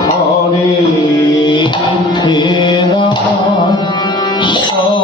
ঘরে ফেরা হলো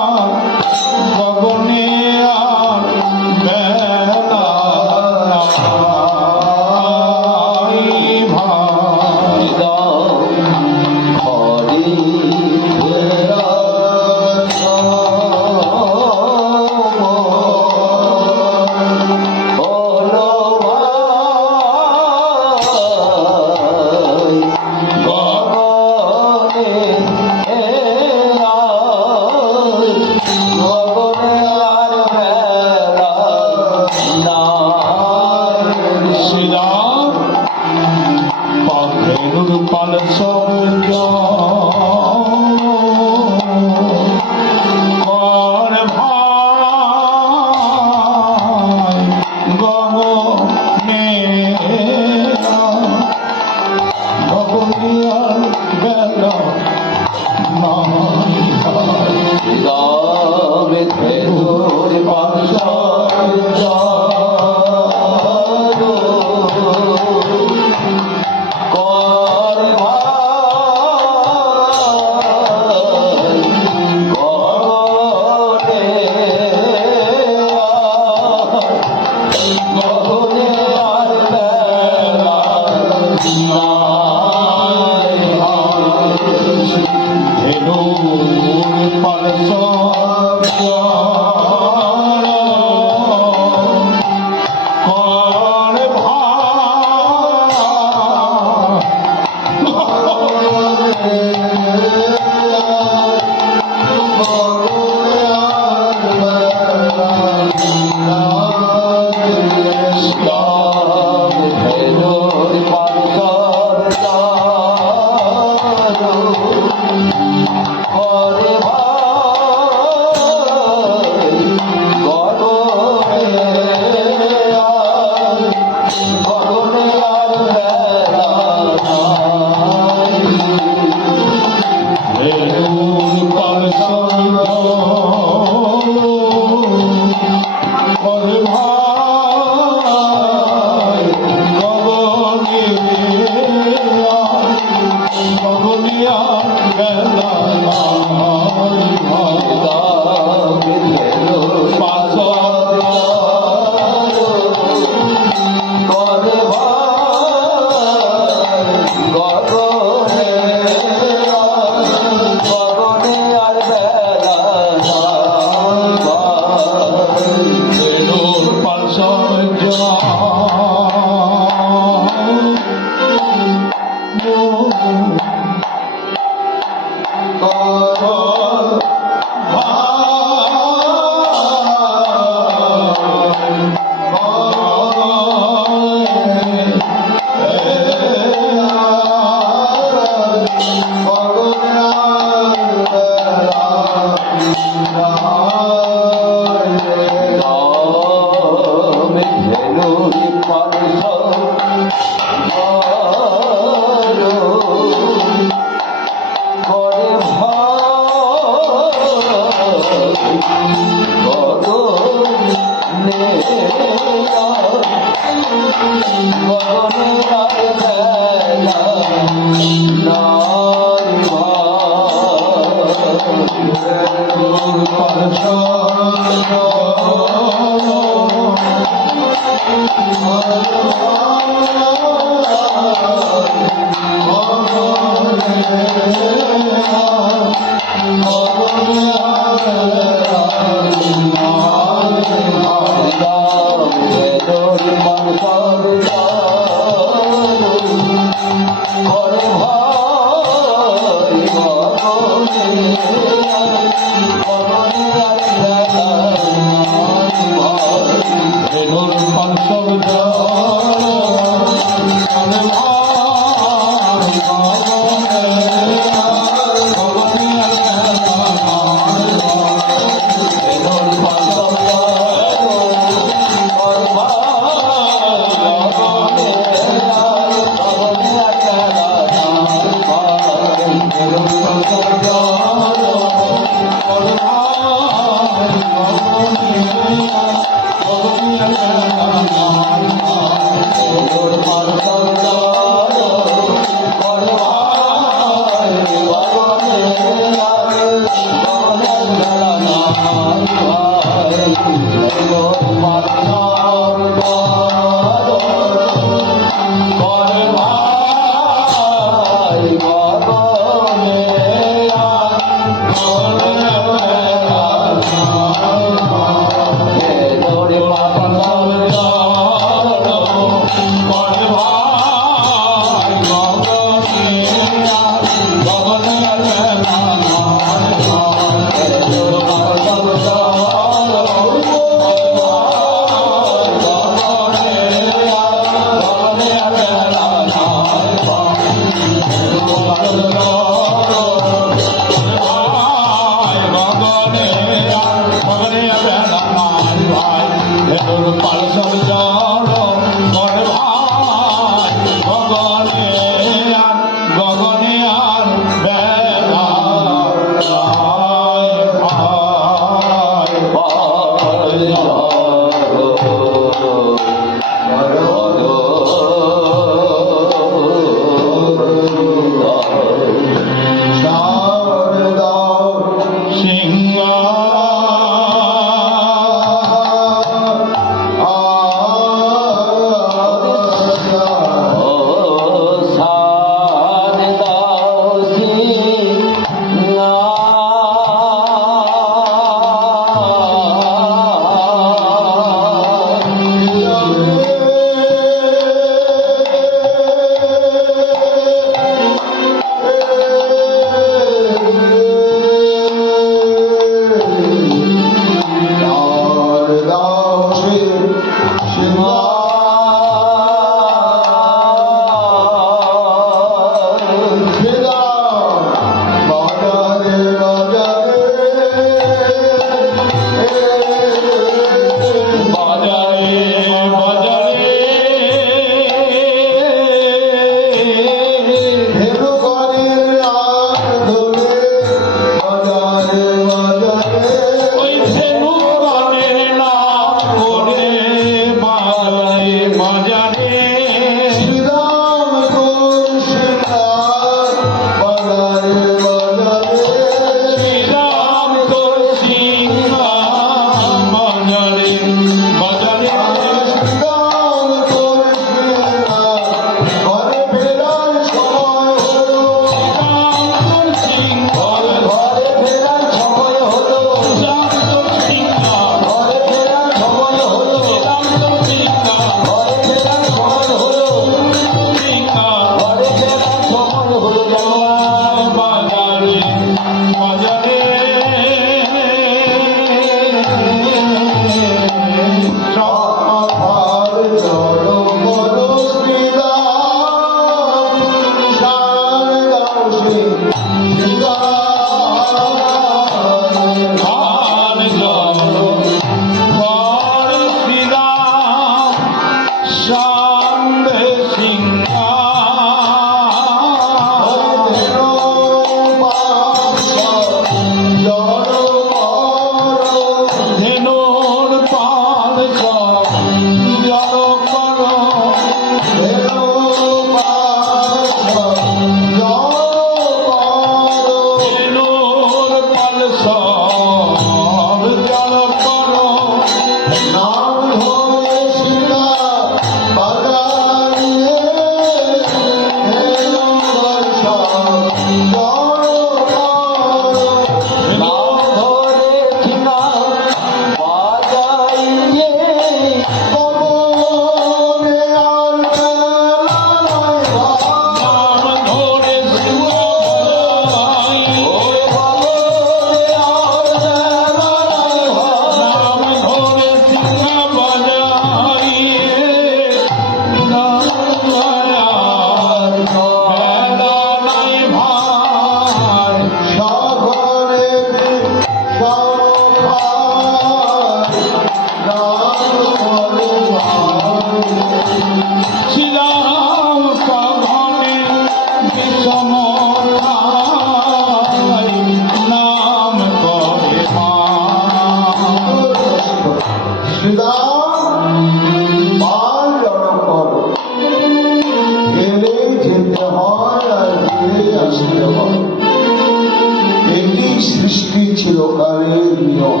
সৃষ্টি চিরকালের নিয়ম।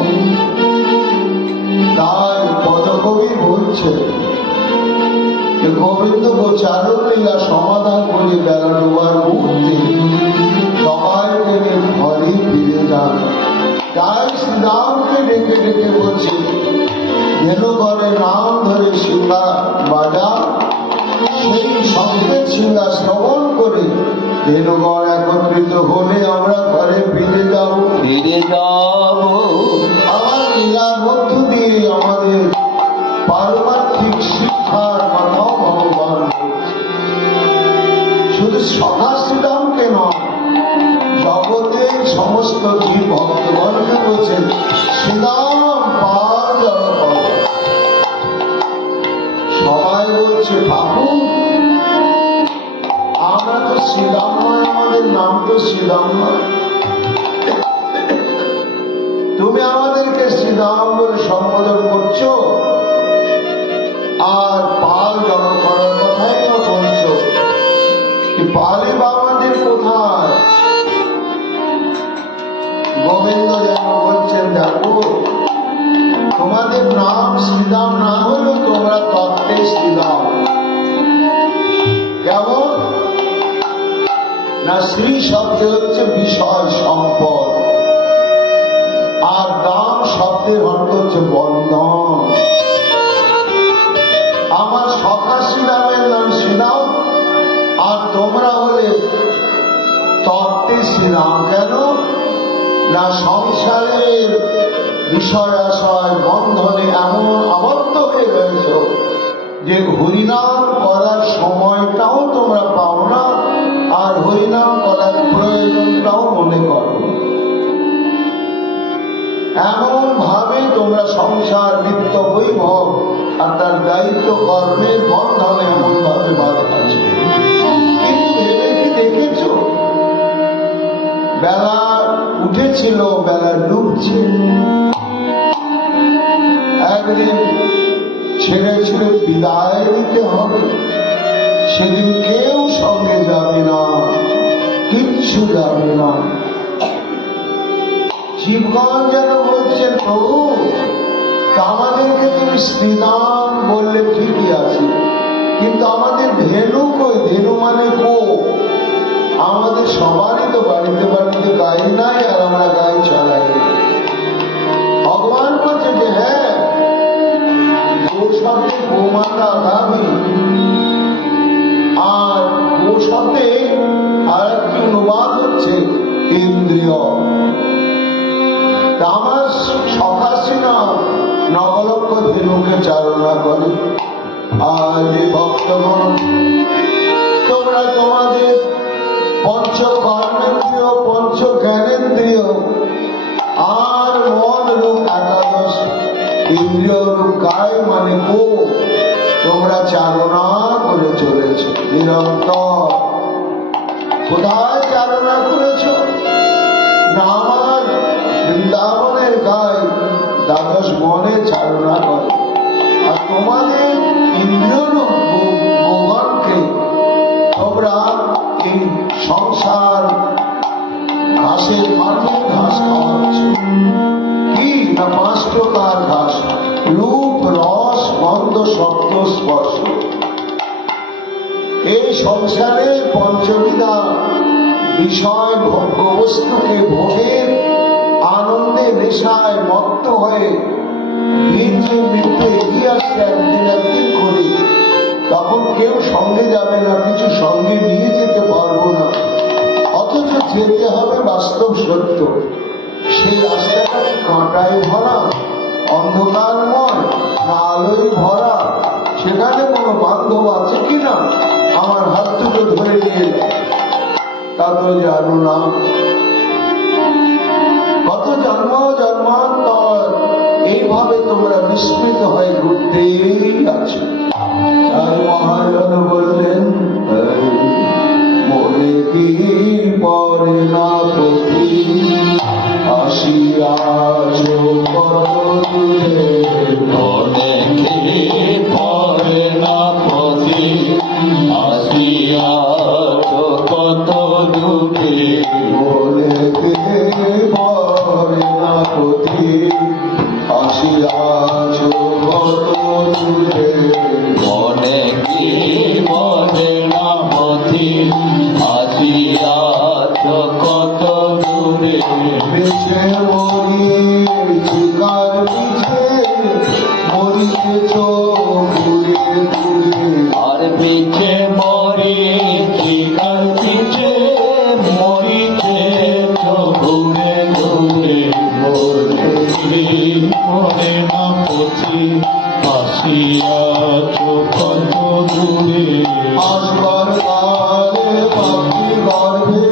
বলছেন যে গোবিন্দ গোচারণ লীলা সমাধান করে বেলা ডোবার মুহূর্তে সবাইকে ঘরে ফিরে যান। তাই শ্রীরামকে ডেকে ডেকে বলছে ধেনু ঘরে নাম ধরে শিলা বাজা, সেই সংকেত শিলা শ্রবণ করে ধেনুগণ একত্রিত হলে আমরা ঘরে ফিরে যাব। আমার লীলার মধ্য দিয়ে আমাদের পারমার্থিক শিক্ষার কথা ভগবান শুধু সখা শ্রীরামকে নয়, জগতের সমস্ত জীব ভক্তগণকে বলছেন শ্রীরাম পার জল পাব। সবাই বলছে ঠাকুর আমরা তো শ্রীরাম নয়, আমাদের নাম তো শ্রীরাম নয়, তুমি আমাদেরকে শ্রীরাম বলে সম্বোধন করছো আর পাল জল করার কথাই তো বলছো। পালে বাবাদের কোথায়? গোবিন্দ যেন বলছেন দেখো তোমাদের নাম শ্রীরাম না হলেও তোমরা তত্ত্বে শ্রীরাম। কেমন না, শ্রী শব্দে হচ্ছে বিষয় সম্পদ, আর রাম শব্দের অর্থ হচ্ছে বন্ধন। আমার সখা শ্রীরামের নাম শ্রীরাম, আর তোমরা হলে তত্ত্বে শ্রীরাম। কেন না, সংসারের বিষয় আশয় বন্ধনে এমন আবদ্ধ হয়ে রয়েছ যে হরিনাম করার সময়টাও তোমরা পাও না, আর হরিনাম করার প্রয়োজনটাও মনে করো। এমন ভাবে তোমরা সংসার নিত্য বৈভব আর তার দায়িত্ব কর্মের বন্ধনে এমন ভাবে বাধা আছে। কিন্তু ভেবে কি দেখেছ বেলা উঠেছিল, বেলা ডুবছে, একদিন ছেড়ে ছেড়ে বিদায় দিতে হবে, সেদিন কেউ সঙ্গে যাবে না, কিচ্ছু যাবে না। জীবগণ যেন বলছেন প্রভু আমাদেরকে তুমি শ্রীরাম বললে ঠিকই আছে, কিন্তু আমাদের ধেনু কই? ধেনু মানে গো। আমাদের সবারই তো বাড়িতে বাড়িতে গাই নাই, আর আমরা গাই চালাই। ভগবান বলছে যে হ্যাঁ, গো শব্দে গোমাতা গাভী, আর গো শব্দে আর একটি অনুবাদ হচ্ছে ইন্দ্রিয়। আমার সখা শ্রীরাম নবলক্ষ ধেনুকে চালনা করে। আর এই ভক্তগণ তোমরা তোমাদের পঞ্চ কর্মেন্দ্রিয়, পঞ্চ জ্ঞানেন্দ্রিয় আর মন রূপ একাদশ ইন্দ্রিয় রূপ গায় মানে গো তোমরা চালনা করে চলেছ নিরন্তর। কোথায় চালনা করেছ না? আমার বৃন্দাবনের গায়ে দ্বাদশ মনে চালনা করে। আর তোমাদের ইন্দ্রিয় ভগবানকে তোমরা এই সংসার ঘাসের মাঠে ঘাস খাওয়াচ্ছ। কি না, 5 প্রকার ঘাস, রূপ রস গন্ধ শব্দ স্পর্শ। এই সংসারে পঞ্চবিধা বিষয় ভোগ্য বস্তুকে ভোগের আনন্দে নেশায় মত্ত হয়ে দিন যে মৃত্যু এগিয়ে আসছে একদিন একদিন করে, তখন কেউ সঙ্গে যাবে না, কিছু সঙ্গে নিয়ে যেতে পারবো না। অথচ যেতে হবে বাস্তব সত্য। সেই রাস্তাটাকে কাঁটায় ভরা, অন্ধকারময় না আলোয় ভরা, সেখানে কোনো বান্ধব আছে কিনা আমার হাত দুটো ধরে নিয়ে তা তো জানো না। কত জন্ম জন্মান্তর এইভাবে তোমরা বিস্মৃত হয়ে ঘুরতেই আছো। তাই মহাজন বললেন মনে কি পরে না পথি আসিয়াছ কত দূরে, মনে কি পরে না পথি আসিয়াছ কত দূরে, মনে কি পরে না পথি আসিয়াছ কত দূরে। এসেছো ঘুরে ঘুরে আর পিছে মরি চিকার পিছে মরিছে ঘুরে ঘুরে মরে না পচি আসিয়াছ কত দূরে আসবার কালে পাখি গর্ভে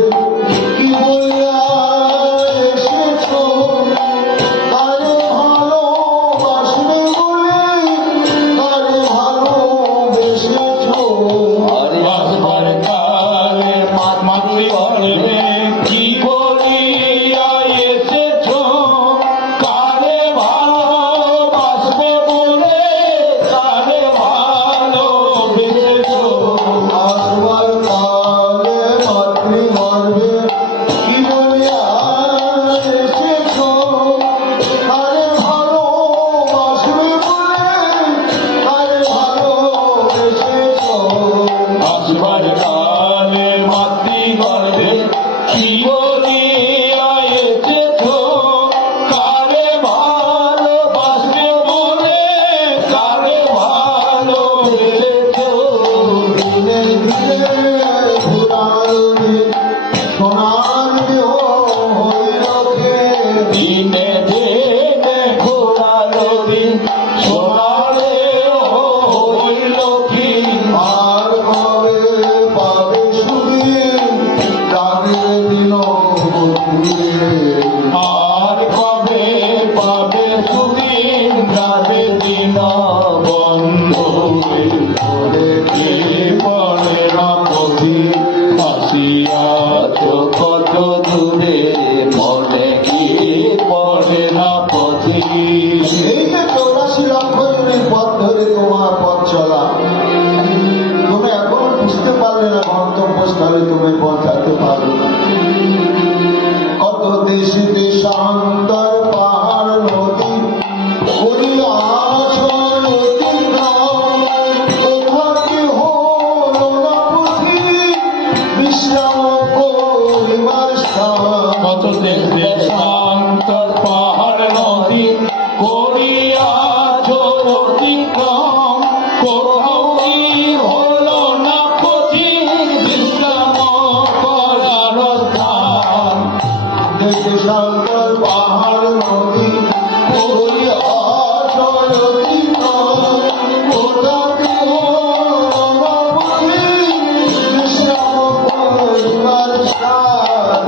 কি বলিয়া এসেছো তারে ভালোবাসবে বলে তারে ভালোবেসেছো আর আসবার কালে মাতৃ বলবে কি বলিয়া এসেছ কারে ভালোবাসবে বলে কারে ভালোবেসেছ আসবার কালে মাতৃগর্ভে কি বলিয়া এসেছো তারে ভালোবাসবে বলে তারে ভালোবেসেছো আসবার কালে মাতৃগর্ভে কি বলিয়া এসেছ কারে ভালোবাসবে বলে কারে ভালোবেসেছ দিনে দিনে ঘুরালে সোনার দেহ হইল দিনে দিনে ঘোরালো দিন সোনারে হইল কি আর কবে পাবে সুখী তাদের দিন ঘুরে আর কবে পাবে সুদিন যাবে দিন বন্ধ করে কে পড়ে না পথি আসিয়াছ কত দূরে মনে কি পড়ে না পথি এই যে 84 লক্ষ জনের পথ ধরে তোমার পথ চলা তুমি এখনো বুঝতে পারলে না গন্তব্যস্থলে তুমি পৌঁছাতে পারো না কত দেশ দেশান্তর পাহাড় নদী করিয়াছ অতিক্রম কোথা কি হলো না পুঁথি বিশ্রাম করিবার স্থান কত দেখবে শান্তর পাহাড় নদী করিয়াছ অতিক্রম কোথাও কি হলো না পথি বিশ্রাম করার স্থান দেশান্তর পাহাড় নদী করিয়াছ অতিক্রম কোথা কি হলো না পুঁথি বিশ্রাম করিবার স্থান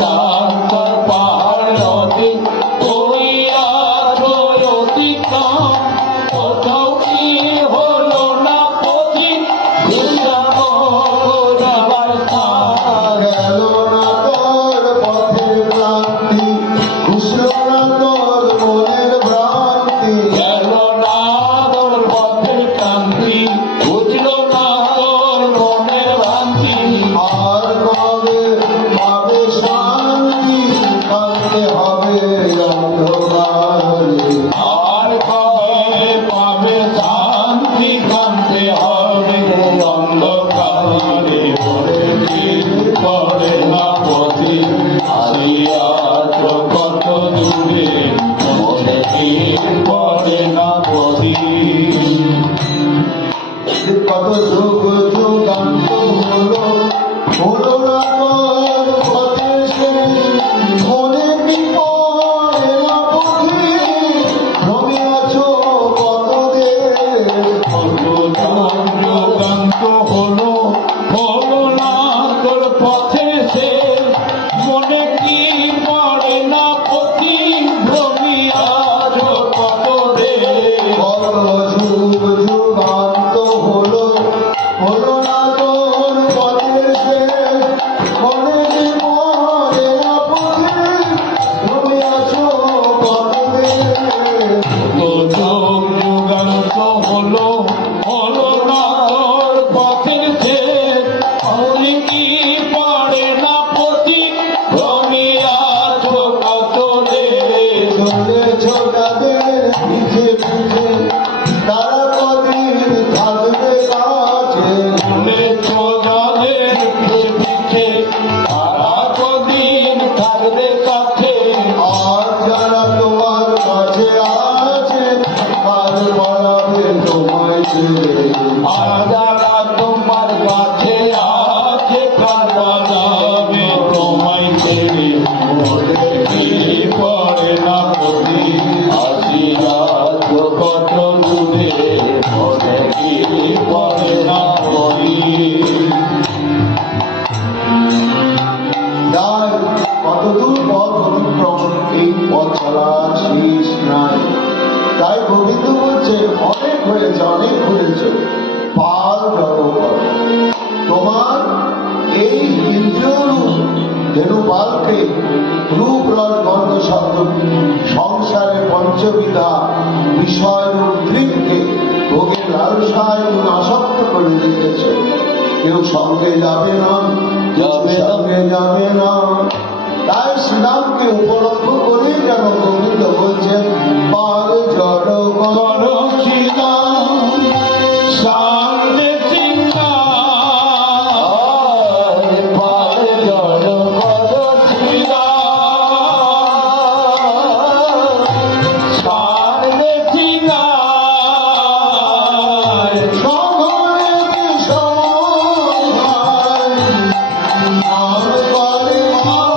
শান্তর পাহাড় নদী করিয়াছ অতিক্রম কোথাও কি হলো না পথি বিশ্রাম করার স্থান গেল না তোর পথের ক্লান্তি ঘুষল না তোর মনের ভ্রান্তি গেল না তোর পথের ক্রান্তি বুঝল না তোর মনের ভ্রান্তি আর কবে পাবে শান্তি কালকে হবে অন্ধকারে আর কবে পাবে শান্তি কান্তে হবে অন্ধকারে পড়ে দিন পড়ে না পথি আসিয়াছ কত দূরে মনে দিন পড়ে না পথি কত যুগ যুগান্ত হলো হলো না তোর পথের শেষ মনে কি পড়ে না পুঁথি রমিয়াছ কত দেশ যুগান্ত হলো হলো না তোর পথে সে মনে কি পড়ে না পথি ভ্রমি আজ কত দে কত যুগ যুগান্ত হলো হলো না তোর পথের শেষ মনে কি পড়ে না পুঁথি রমিয়াছ কত দেশ তো যুগ যুগান্ত হলো হলো না তোর পথের সে মনে কি পড়ে না পথি ভ্রমি আজ কত দে চলেছ তাদের পিছে পিছে তারা কদিন থাকবে কাছে চলেছ যাদের পিছে পিছে তারা কদিন থাকবে কাছে আর যারা তোমার কাছে আছে তার নাই। তাই গোবিন্দ বলছেন অনেক হয়েছে, অনেক ঘুরেছে, পাল জড়ো করো। তোমার এই ইন্দ্রিয়রূপ ধেনুপালকে রূপ রস গন্ধ শব্দ সংসারে পঞ্চবিধা বিষয়রূপ দৃঢ়কে ভোগের লালসায় তুমি আসক্ত করে রেখেছ। কেউ সঙ্গে যাবে না, সঙ্গে যাবে না। তাই শ্রীরামকে উপলক্ষ করে যেন গোবিন্দ বলছেন পাল জড়ো করো শ্রীরাম। শান্তি চিন্তায় পাল জড়ো করো শ্রীরাম। শান্তি চিন্তায় সকলে বিষয় নাম করে সভানে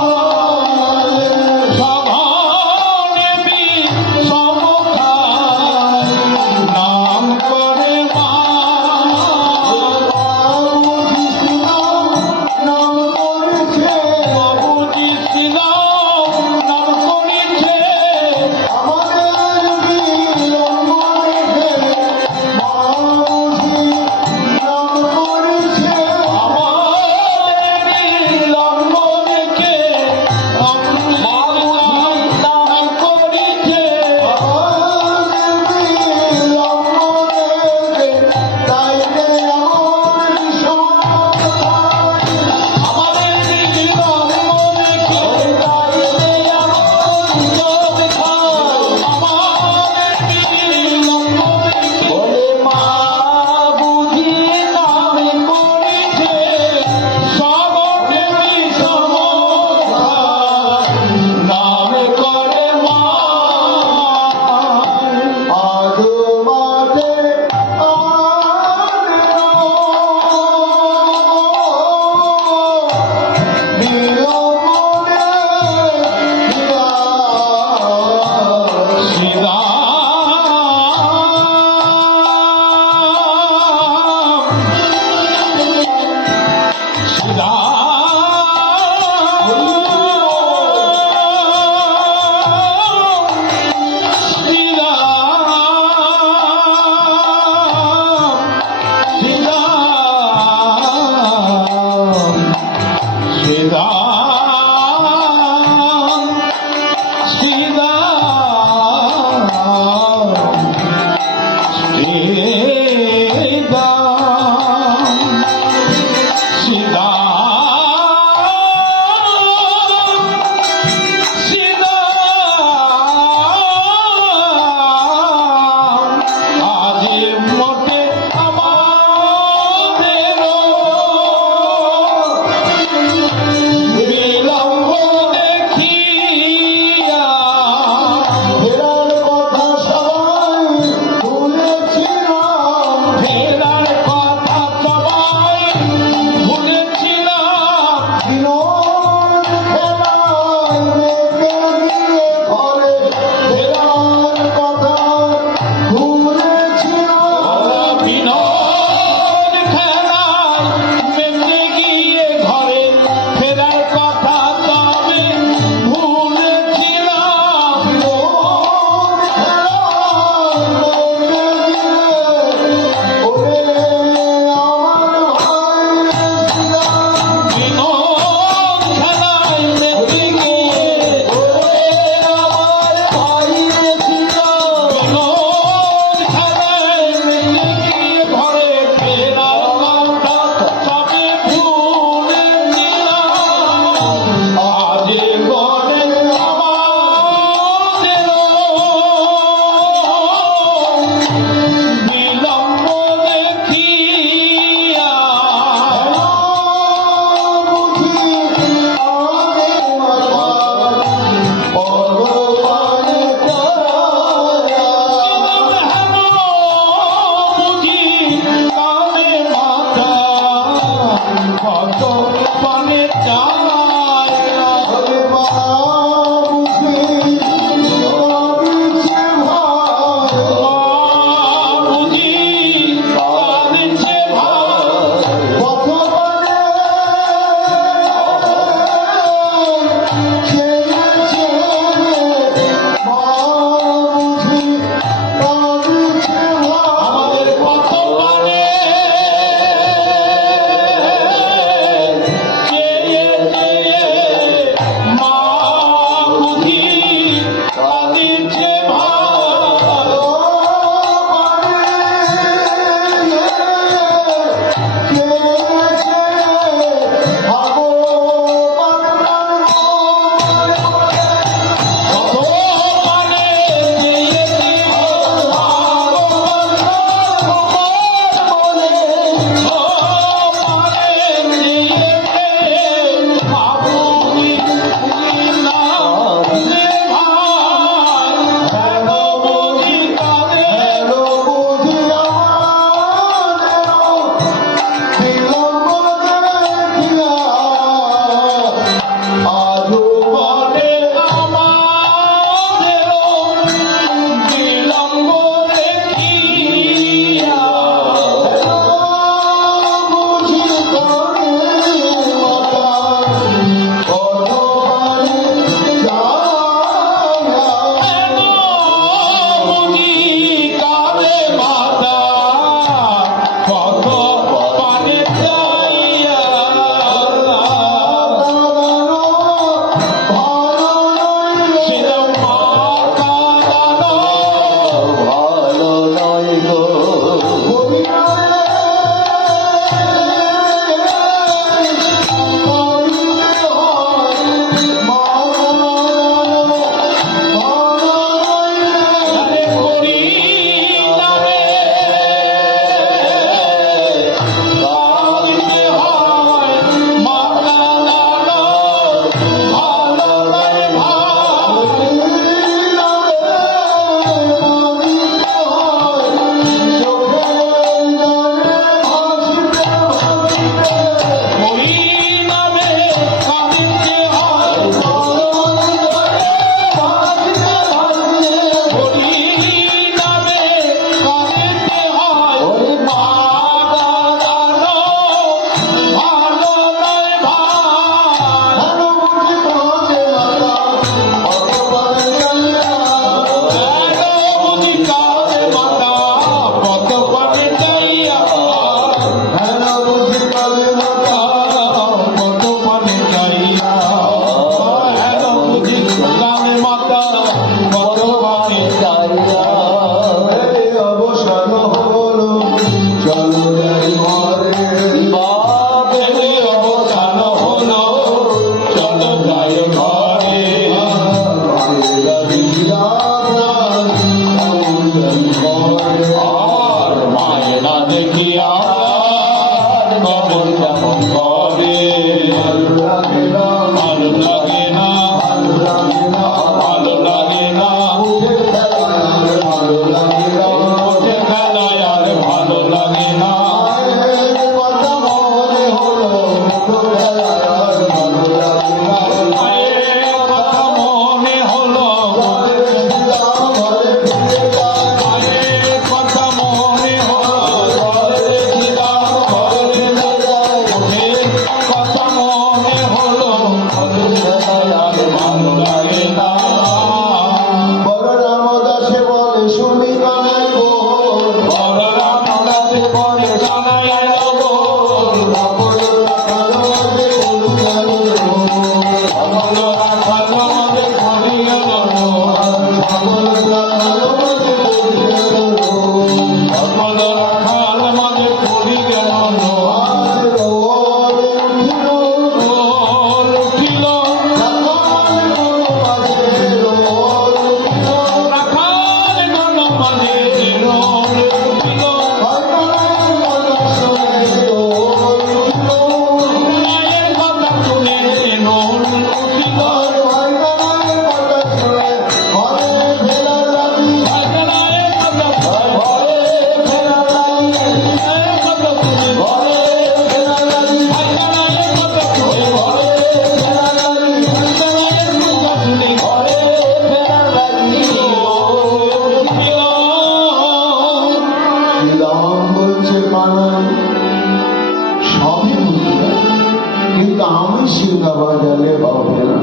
সিংহা বাজালে হবে না,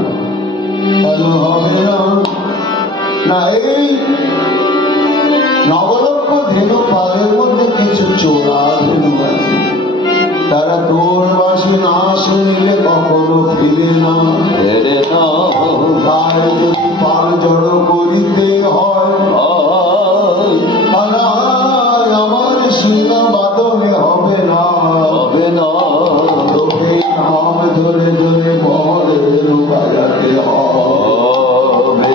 কেন হবে না? না, এই নবলক্ষ ধেনু পালের মধ্যে কিছু চোরা ধেনু আছে, তারা তোর বাসে না শুনিলে কখনো ফিরে না। তাই যদি পাল জড়ো করিতে হয়, আমার সিংহা বাদনে হবে না, তোকে নাম ধরে ধরে মহলের বাজাতে হবে।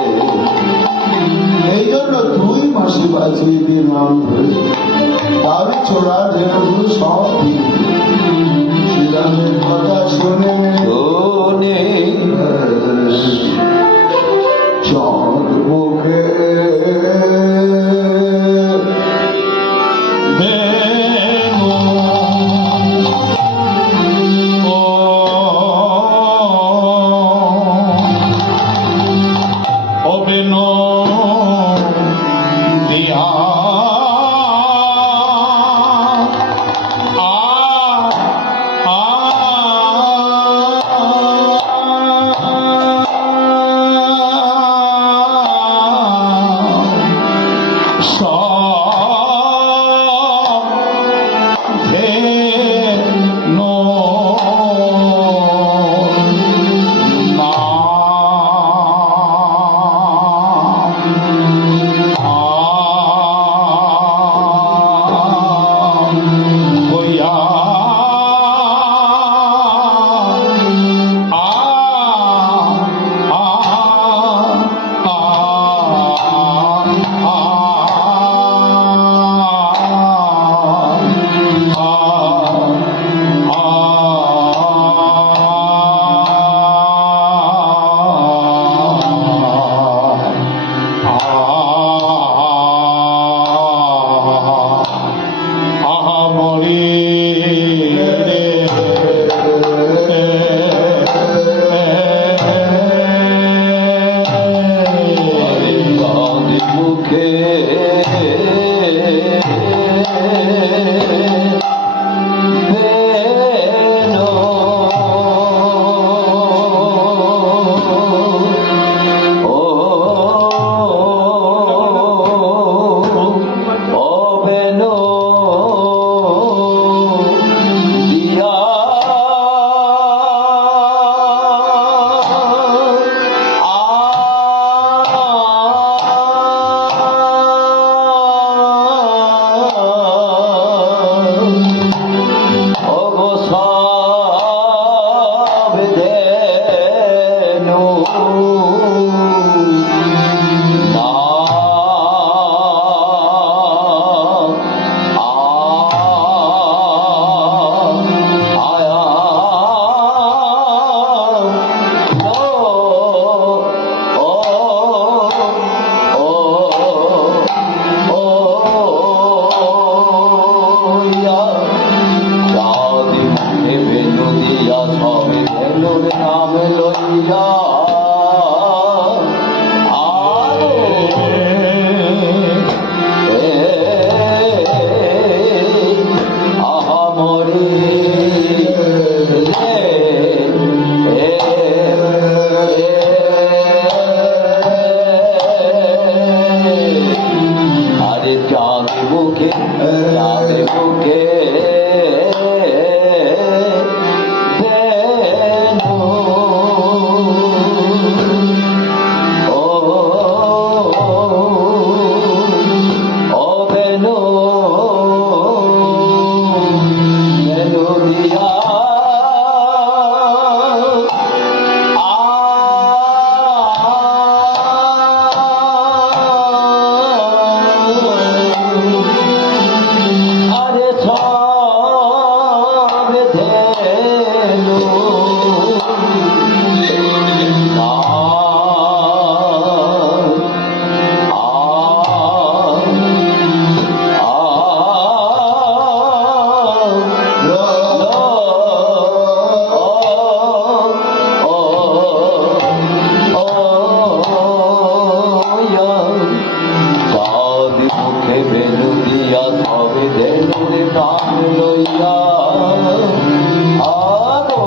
এই জন্য তুই মাসি বাঁচিয়ে দিয়ে নাম ধরে, তাহলে চোরা ধেনুগুলো সব ঠিক। শ্রীরামের কথা শুনে চর মুখে লইয়া আলো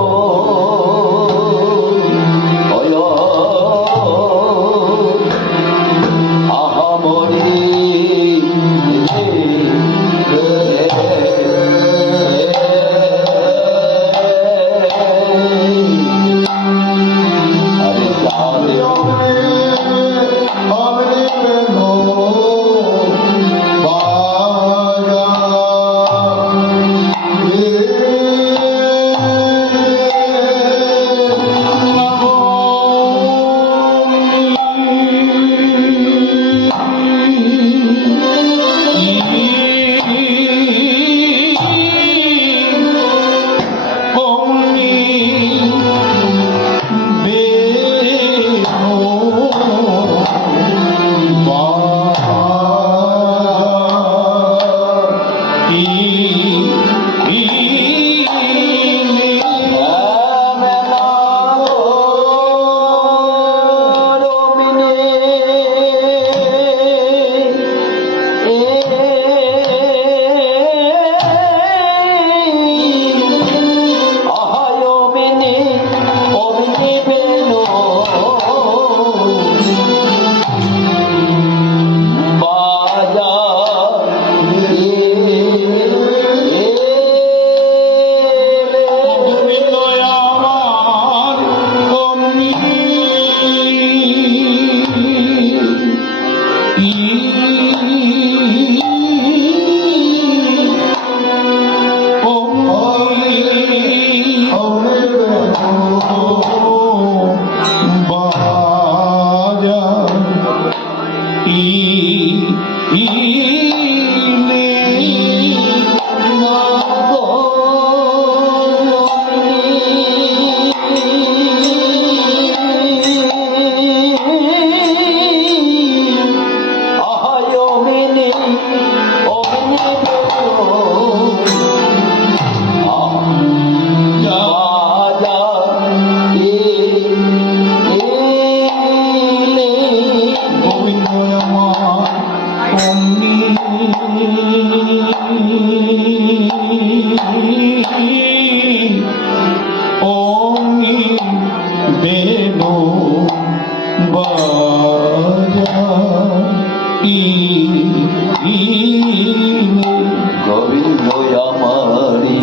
গোবিন্দ আমারি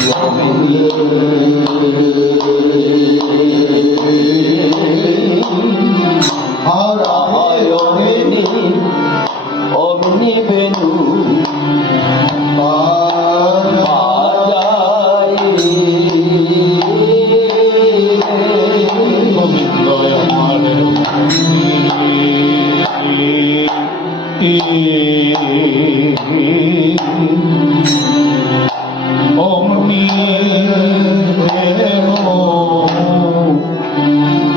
হারায়নি অগ্নি বেনু বাজাই গোবিন্দ আমার অগ্নি বেনু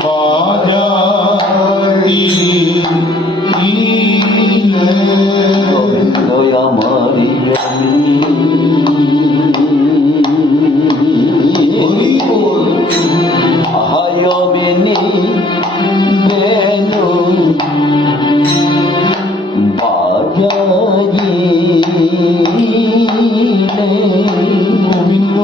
বাজাই গোবিন্দ আমারি হরি বল হায়বেনি বেনু বাজাই গোবিন্দ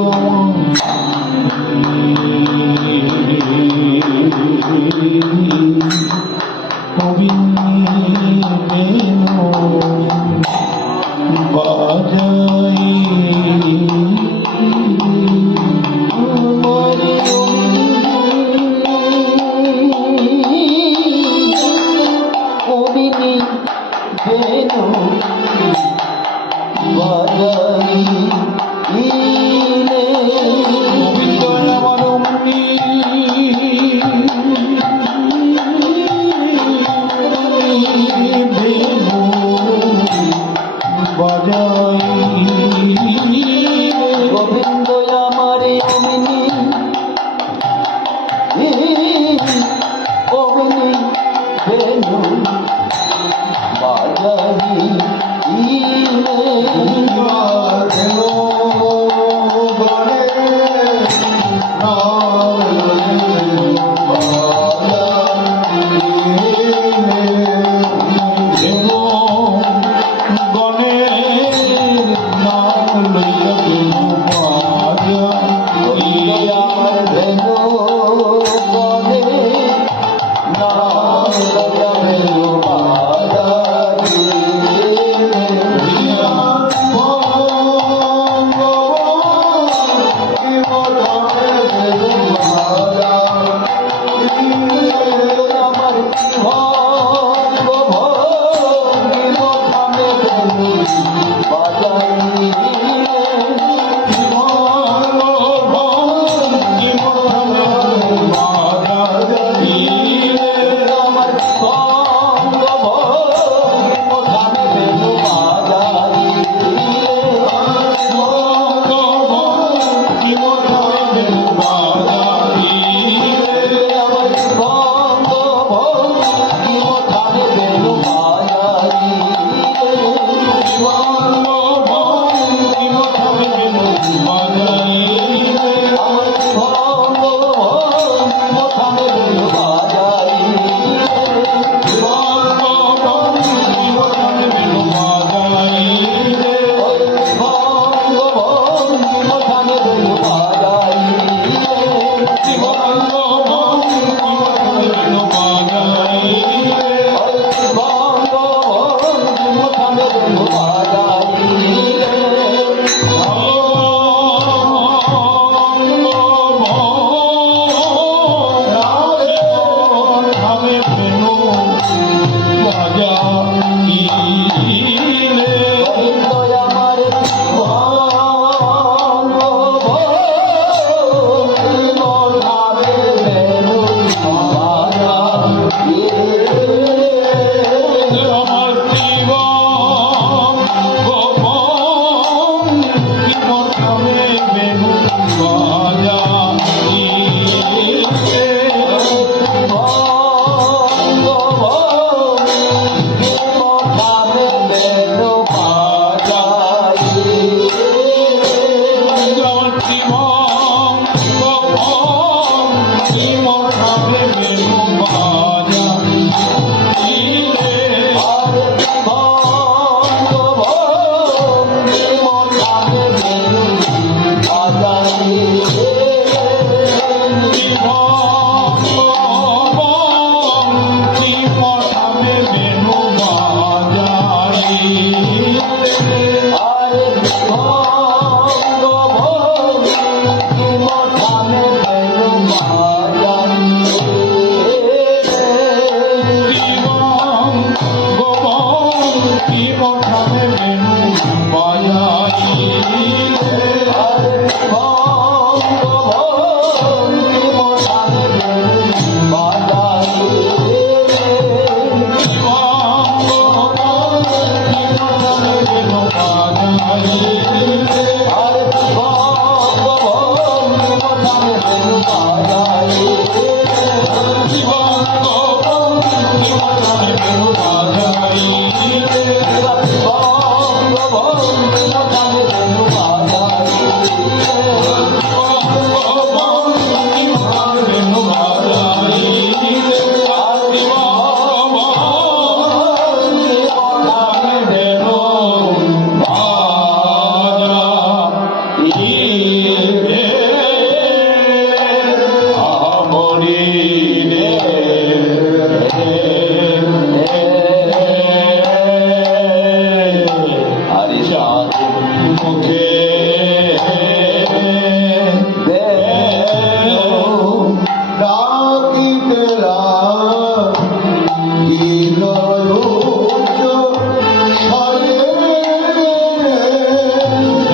গোবিন্দ আমারে অমিনি অগ্নি বেনু বাজাই গণে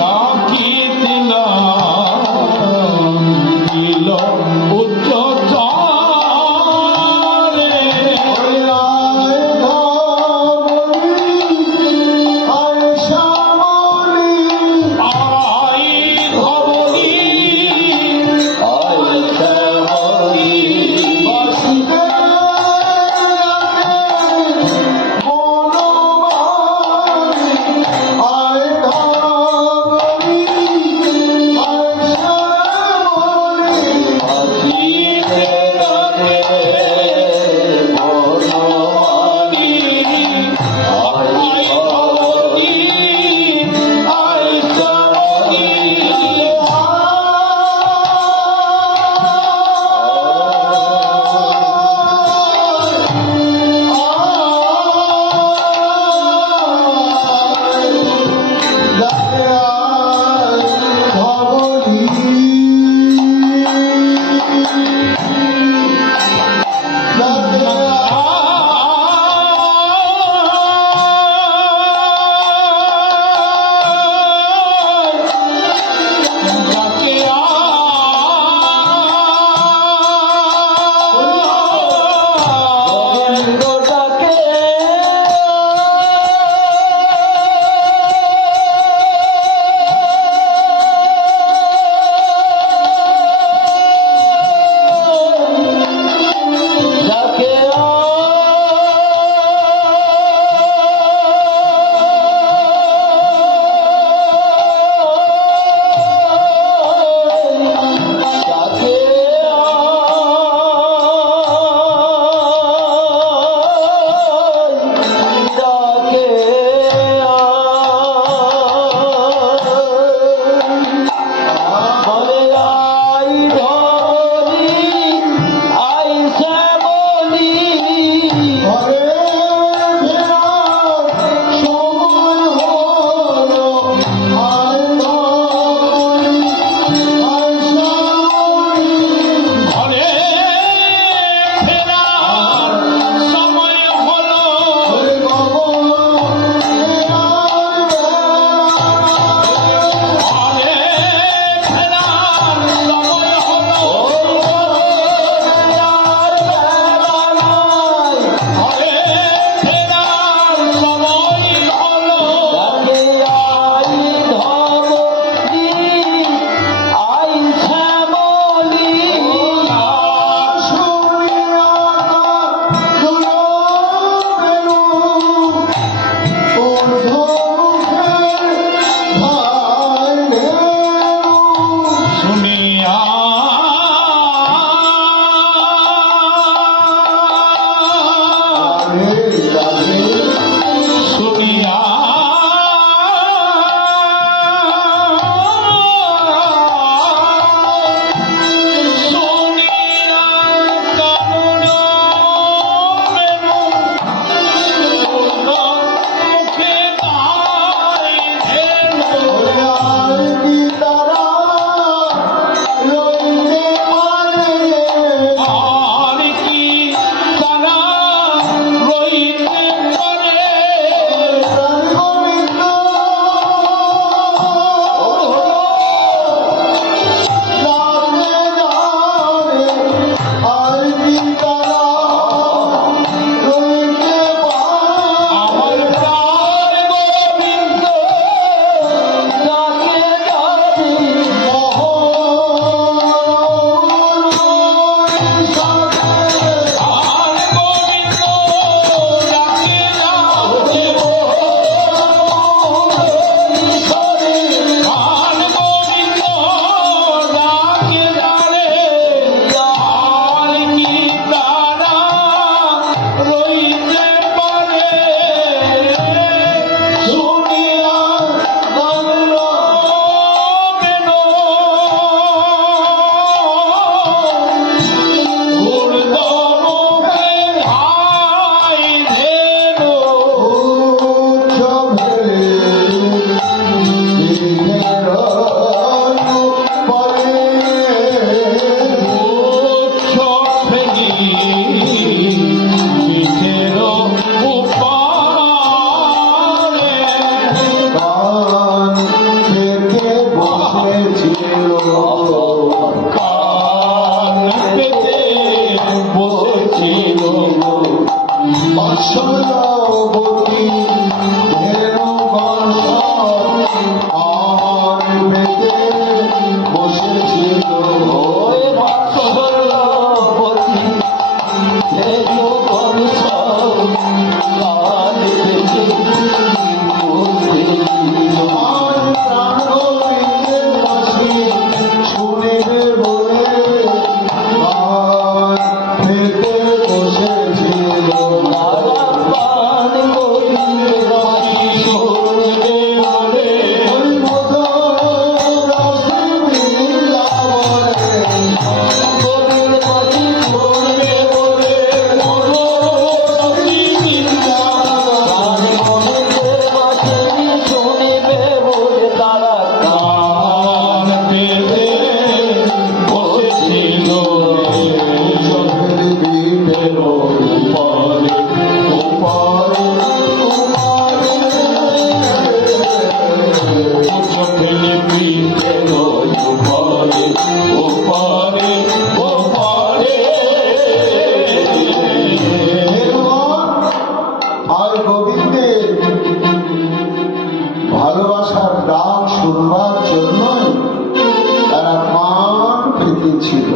ডাকিতে লাগিল উচ্চ স্বরে। আয় শ্যামলী শুনবার জন্যই তারা কান পেতেছিল।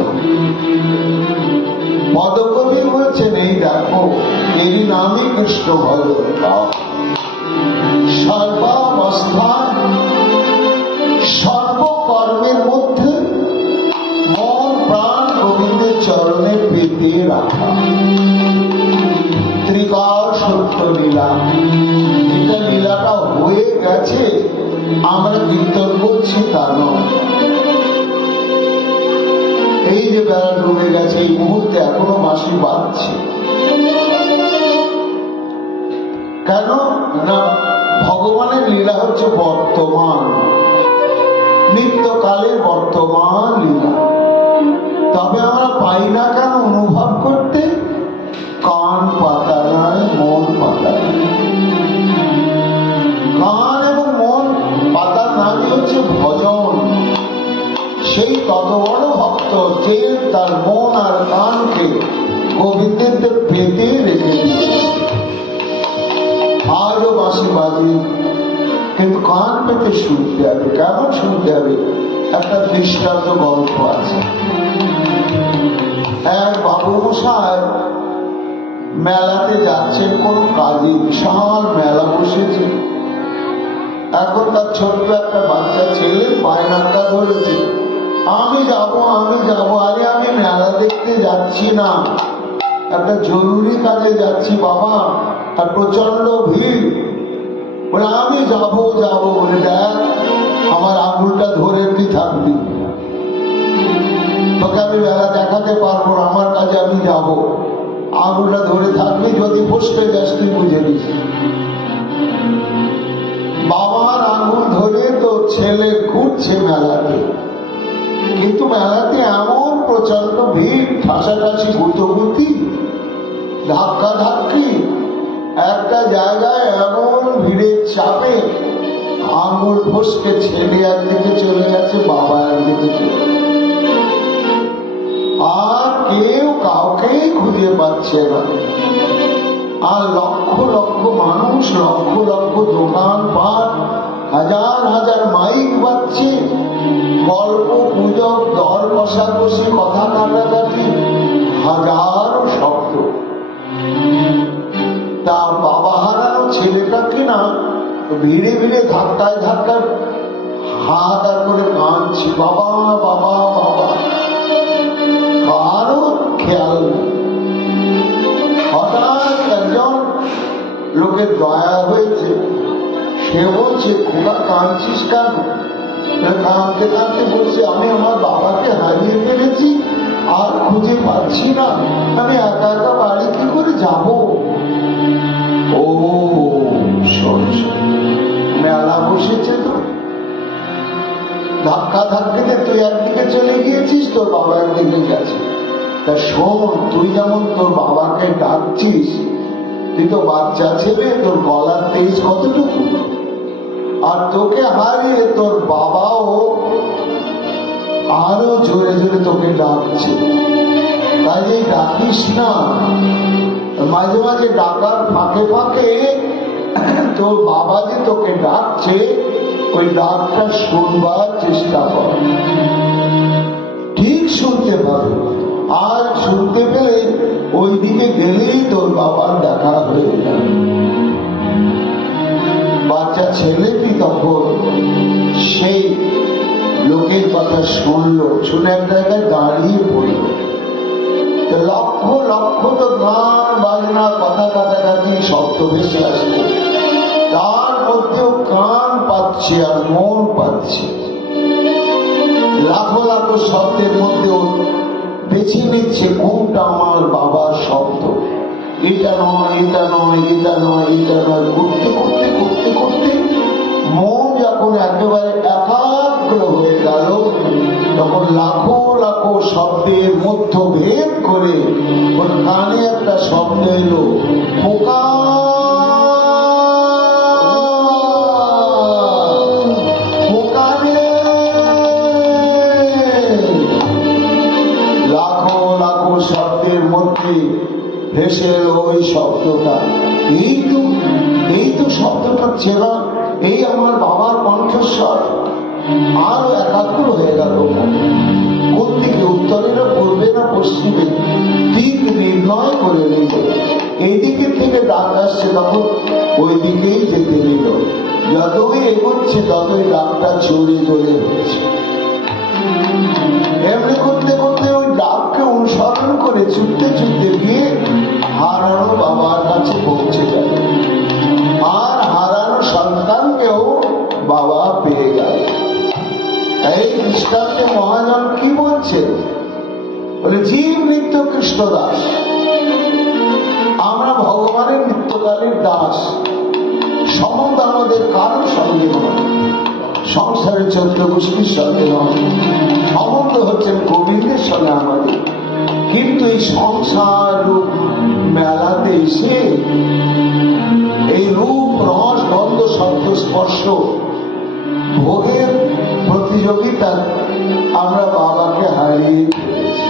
পদকবি বলছেন, এই দেখো এরই নামই কৃষ্ণ ভজনতা। সর্বাবস্থায় সর্বকর্মের মধ্যে মন প্রাণ গোবিন্দের চরণে পেতে রাখা, ত্রিকাল সত্য লীলা। এটা লীলাটা হয়ে গেছে, আমরা কীর্তন করছি তা নয়। এই যে বেলা ডুবে গেছে, এই মুহূর্তে এখনো বাঁশি বাজছে। কেন না, ভগবানের লীলা হচ্ছে বর্তমান, নিত্যকালের বর্তমান লীলা। তবে আমরা পাই না কেন অনুভব করতে? কান পাতা নয়, মন পাতা নয়। কান এবং মন পাতার নামই হচ্ছে ভজন। সেই তত বড় ভক্ত যে তার মন আর কানকে গোবিন্দের পেতে রেখে দিয়েছে। আজও বাঁশি বাজি, কিন্তু কান পেতে শুনতে হবে। কেমন শুনতে হবে? একটা দৃষ্টান্ত গল্প আছে। এক বাবু মশাই মেলাতে যাচ্ছেন কোন কাজে, বিশাল মেলা বসেছে। এখন তার ছোট্ট একটা বাচ্চা ছেলে বায়নাটা ধরেছে, আমি যাব আমি যাব। আরে আমি মেলা দেখতে যাচ্ছি না, একটা জরুরি কাজে যাচ্ছি বাবা, আর প্রচন্ড ভিড়। বলে আমি যাব যাব। বলে দেখ, আমার আঙুলটা ধরে কি থাকবি? তোকে আমি মেলা দেখাতে পারবো না, আমার কাজে আমি যাব। আঙুলটা ধরে থাকবি, যদি ফসকে যাস তুই বুঝে নিস। বাবার আঙুল ধরে তো ছেলে ঘুরছে মেলাতে, কিন্তু মেলাতে এমন প্রচন্ড ভিড়, ঠাসাঠাসি গুতগুতি, ধাক্কা ধাক্কি। একটা জায়গায় এমন ভিড়ের চাপে আঙুল ফসকে ছেলে একদিকে চলে গেছে, বাবা একদিকে চলে গেছে। আর কেউ কাউকেই খুঁজে পাচ্ছে না। আর লক্ষ লক্ষ মানুষ, লক্ষ লক্ষ দোকান পাট, হাজার হাজার মাইক বাজছে, গল্প গুজব, দর কষাকষি, কথা কাটাকাটি, হাজারো শব্দ। তা বাবা হারানো ছেলেটাকে না ভিড়ে ভিড়ে ধাক্কায় ধাক্কায় হাহাকার করে কাঁদছি, বাবা বাবা বাবা। কারো খেয়াল নেই। হঠাৎ একজন লোকের দয়া হয়েছে, সে বলছে, খোকা কাঁদছিস কেন? কাঁদতে কাঁদতে বলছে, আমি আমার বাবাকে হারিয়ে ফেলেছি, আর খুঁজে পাচ্ছি না, আমি একা একা বাড়ি কি করে যাব? ও শোন, মেলা বসেছে তো, ধাক্কা ধাক্কিতে তুই একদিকে চলে গিয়েছিস, তোর বাবা একদিকে গেছে। তা শোন, তুই যেমন তোর বাবাকে ডাকছিস, তুই তো বাচ্চা ছেলে, তোর গলার তেজ কতটুকু, আর তোকে হারিয়ে তোর বাবাও আরো জোরে জোরে তোকে ডাকছে। তাই এই ডাকিস না, মাঝে মাঝে ডাকার ফাঁকে ফাঁকে তোর বাবা যে তোকে ডাকছে, ওই ডাকটা শুনবার চেষ্টা কর। ঠিক শুনতে পাবে, আর শুনতে পেলে ওই দিকে গেলেই তোর বাবার দেখা হয়ে যাবে। বাচ্চা ছেলেটি তখন সেই লোকের কথা শুনলো, শুনে এক জায়গায় দাঁড়িয়ে পড়ল। লক্ষ লক্ষ তো গান বাজনা, কথা কাটাকাটি শব্দ ভেসে আসবে, তার মধ্যেও কান পাচ্ছে আর মন পাচ্ছে। লাখো লাখো শব্দের মধ্যেও বেছে নিচ্ছে কোনটা আমার বাবার শব্দ। এটা নয়, এটা নয়, এটা নয়, এটা নয়, করতে করতে করতে করতে মন যখন একেবারে একাগ্র হয়ে গেল, তখন লাখো লাখো শব্দের মধ্য ভেদ করে ওর কানে একটা শব্দ এলো, পোকা পোকা রে। লাখো লাখো শব্দের মধ্যে ভেসে এলো ওই শব্দটা। এই তো শব্দটা চেনা, এই আমার বাবার কণ্ঠস্বর। আরো একাগ্র হয়ে গেল। কোন দিকে, উত্তরে না পূর্বে না পশ্চিমে, দিক নির্ণয় করে নিল। এই দিকের থেকে ডাক আসছে তখন ওই দিকেই যেতে নিল। যতই এগোচ্ছে ততই ডাকটা জোরে জোরে হচ্ছে। এমনি করতে করতে ওই ডাককে অনুসরণ করে ছুটতে ছুটতে গিয়ে হারানো বাবার কাছে পৌঁছে গেল। আর হারানো সন্তানকেও বাবা পেয়ে গেল। এই দৃষ্টান্তে মহাজন কি বলছে? বলে জীব নিত্য কৃষ্ণ দাস, আমরা ভগবানের নিত্যকালের দাস। সম্বন্ধ আমাদের কারোর সঙ্গে নয়, সংসারের 14 গোষ্ঠীর সঙ্গে নয়, সম্বন্ধ হচ্ছে গোবিন্দের সঙ্গে আমাদের। কিন্তু এই সংসার রূপ মেলাতে এসে এই রূপ রস গন্ধ শব্দ স্পর্শ ভোগের প্রতিযোগিতা আমরা বাবাকে হারিয়ে ফেলেছি।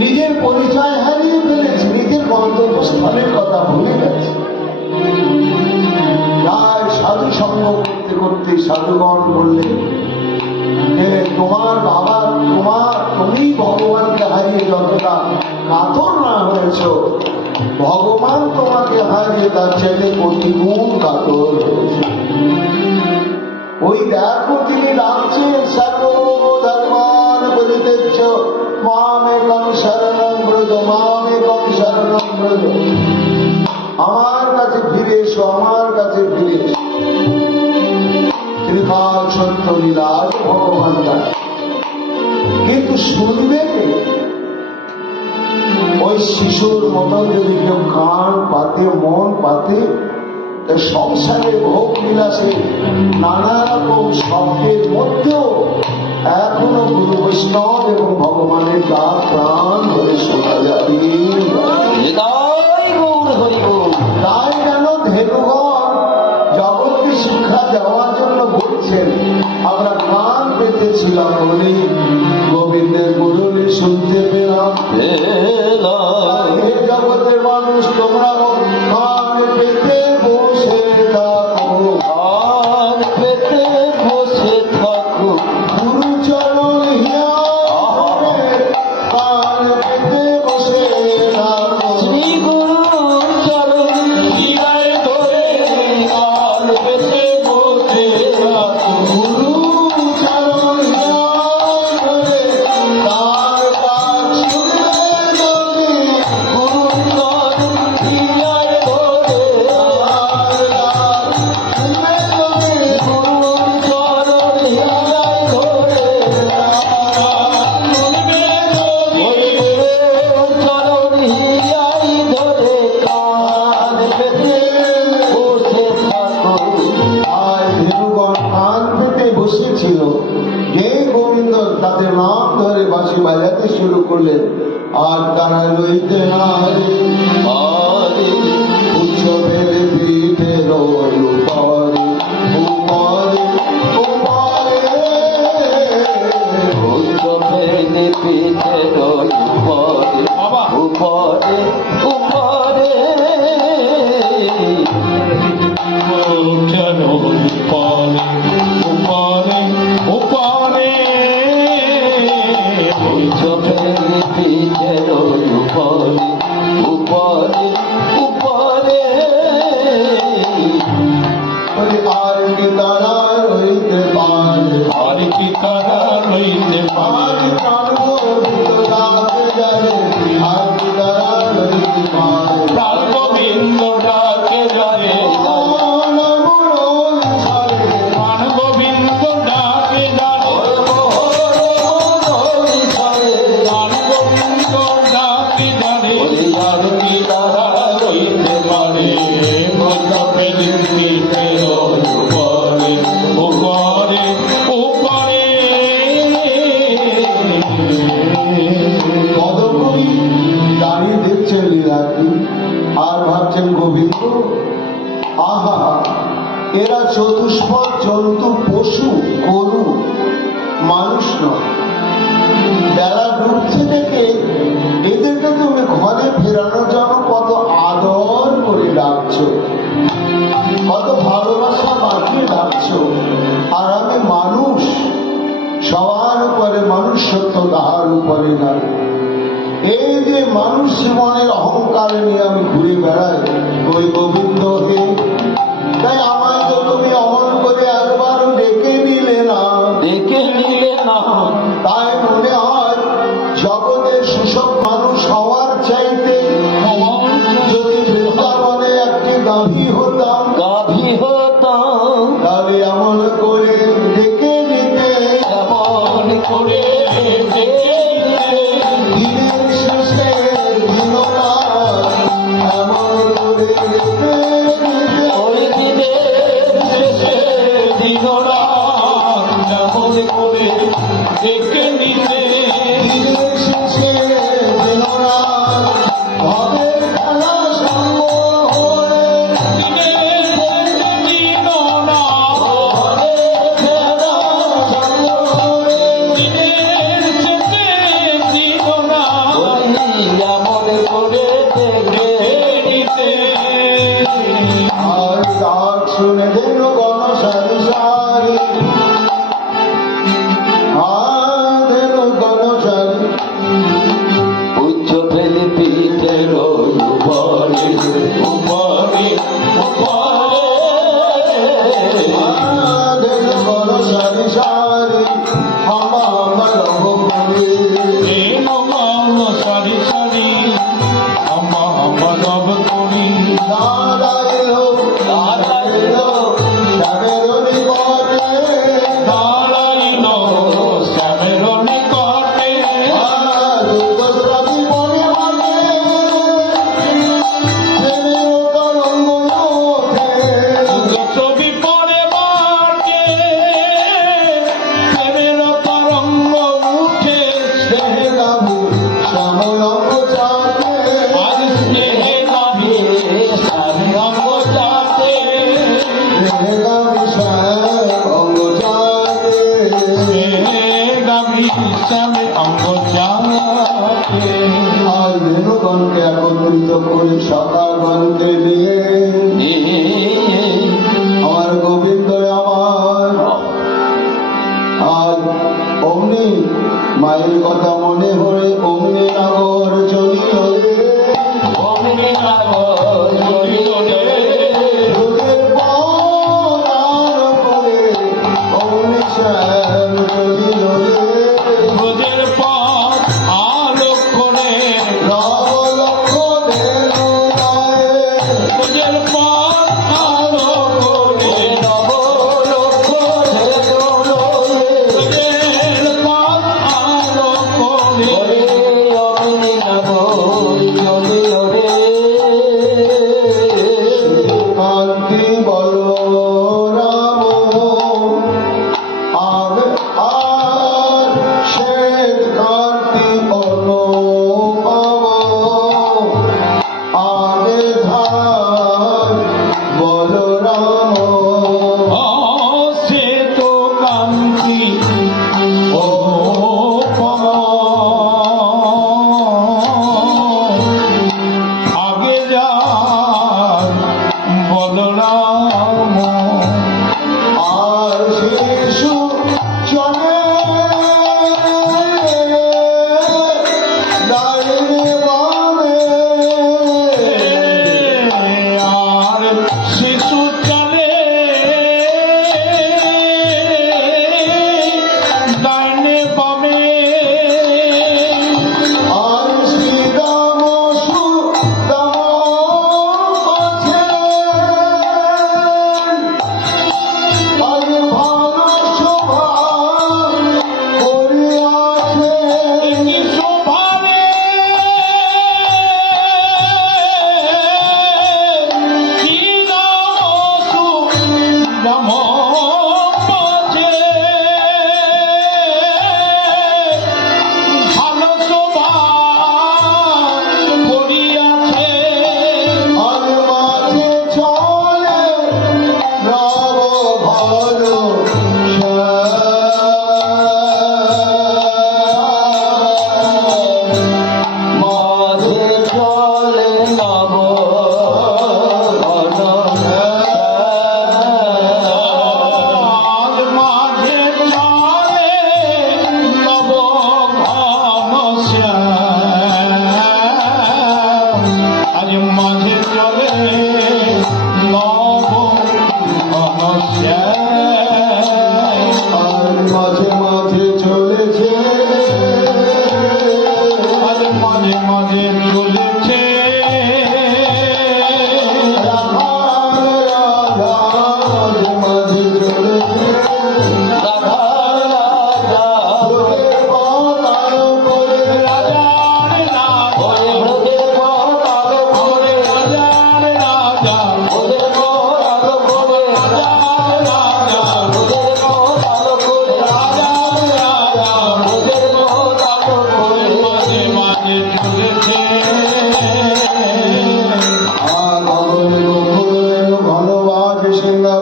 নিজের পরিচয় হারিয়ে ফেলেছি, নিজের গন্তব্যস্থলের কথা ভুলে গেছি। তাই সাধু সঙ্গ করতে করতে সাধুগণ বললেন যে তোমার বাবা, তুমি ভগবানকে হারিয়ে যতটা কাতর না হয়েছ, ভগবান তোমাকে হারিয়ে তার ছেলে প্রতিগুণ কাতর হয়েছে। ওই দেখো তিনি ডাকছেন সর্বধর্মান বলিতেছ মামেকং শরণং ব্রজ, মামেকং শরণং ব্রজ। আমার কাছে ফিরে এসো, আমার কাছে ফিরে এসো। ত্রিকাল সত্য লীলায় ভগবান ডাক, কিন্তু শুনবে কে? ওই শিশুর মতন যদি কেউ কান পাতে, মন পাতে, সংসারে ভোগ বিলাসে নানা রকম শব্দের মধ্যেও এখনো গুরু বৈষ্ণব এবং ভগবানের ডাক প্রাণ ধরে শোনা যাবে। তাই কেন ধেনুগণ জগৎকে শিক্ষা দেওয়ার জন্য ঘুরছেন, আমরা কান পেতেছিলাম বলে গোবিন্দের গুরুলি শুনতে পেলাম। জগতের মানুষ তোমরা কান পেতে বসে থাকো, কান পেতে বসে থাকো, গুরু চরণ হিয়া কান পেতে বসে থাকো, শ্রী গুরু চরণ হিয়ায় ধরে কান পেতে বসে থাকো, গুরু চরণ হিয়া ধরে তার কাজ শুনবে যদি, গুরু চরণ হিয়ায় ধরে তার কাজ শুনবে যদি, গুরু চরণ হিয়ায় ধরে তার কাজ শুনবে যদি, ওই গুরু চরণ হিয়ায় ধরে কান পেতে বসে থাকো। আর ধেনুগণ কান পেতে বসেছিল। যে গোবিন্দ তাদের নাম ধরে বাঁশি বাজাতে শুরু করলেন, আর তারা লইতে নারে উচ্চ ভেবে পিঠে রইল উপরে উপরে উপরে, উচ্চ ভেবে পিঠে রইল উপরে উপরে উপরে, উচ্চ ভেবে পিঠে রইল উপরে উপরে উপরে। আর কি তারা রইতে পারে, আর কি তারা রইতে পারে, আর কি তারা রইতে পারে, প্রাণ গোবিন্দ ডাকে যারে, প্রাণ গোবিন্দ ডাকে যারে, প্রাণ গোবিন্দ ডাকে যারে, আর কি তারা রইতে পারে, উপরে উপরে উপরে। পদকবি দাঁড়িয়ে দেখছেন লীলাটি আর ভাবছেন গোবিন্দ, আহা এরা চতুষ্পদ জন্তু, পশু, গরু, মানুষ নয়। বেলা ডুবছে দেখে এদেরকে তুমি ঘরে ফেরানোর জন্য কত আদর করে ডাকছো, কত ভালোবাসা বাঁচিয়ে ডাকছো। আর আমি মানুষ, সবার উপরে মনুষ্যত্ব তাহার উপরে নাই। এই যে মানুষ জীবনের অহংকার নিয়ে আমি ঘুরে বেড়াই, ওই গোবিন্দ হে, তাই আমায় তো তুমি অমন করে একবার ডেকে নিলে না, দেখে নিলে না। তাই মনে হয় জগতের সেসব মানুষ হওয়ার চাইতে যদি বৃন্দাবনে একটি গাভী হতাম, গাভী হতাম, তাহলে এমন করে ডেকে নিতে, এমন করে ডেকে নিতে, দিনের শেষে দিনরাত এমন করে ডেকে নিতে। ওই দিনের শেষে দিনরাত এমন করে ডেকে নিতে। দিনের শেষে দিনরাত ভবের খেলা সঙ্গ হয়ে, দিনের শেষে দিনরাত ভবের খেলা সঙ্গ হয়ে, দিনের শেষে দিনরাত ওই এমন করে ডেকে নিতে। আর ডাক শুনে দেন গণসারি সারি, আর দেন গণসারি, উচ্চ ফেলে পিঠের উপরে উপরে উপরে আর দেন গণসারি সারি, আমার করে সারি সারি আমার করি দাঁড়াইলো দাঁড়াইলো শ্যামের নিকটে, দাঁড়াইল শ্যামের নিকটে। দুর্গস্বামী মনে মনে প্রেমের তরঙ্গ ওঠে, ছবি পড়ে মাঠে প্রেমের তরঙ্গ উঠেছে। গাভী শ্যামরঙ্গ চাঁদে, আজ স্নেহে গাভী শ্যামে অঙ্গ যাতে, গাভী শ্যামরঙ্গ চাঁদে। স্নেহে গাভী শ্যামে অঙ্গ যাতে। আর ধেনুগণকে একত্রিত করে সখাগণকে নিয়ে আমার গোবিন্দ আমার আর অমনি মায়ের কথা মনে হয়ে অমনি নগর চলিল রে, অমনি সাগর চলিল রে, রোদের পান করে অমনি শ্যাম চলিল রে, ব্রজের পথ আলোক করে, নব লক্ষ ধেনু গায়ে, ব্রজের পথ আলোক করে, নব লক্ষ ধেনু গায়ে। ব্রজের পথ আলোক করে। অমনি নগর চলিল রে, কান্তি বল রাম আর আর শ্বেত কান্তি অনুপম আগে ধার বল রাম সে তো কান্তি অনুপম, আগে যার বলরাম। আর শিশু চলে দাঁড়িয়ে বামে, আর শিশু চলে ডাইনে বামে, আর শ্রীরাম সুদাম আছে, আর ভালো শোভা করিয়াছে, কি শোভাবে কি নাম সুদাম পাছে, ভালো শোভা করিয়াছে। আর মাঝে চলে রব ভালো মাঝে চলে নব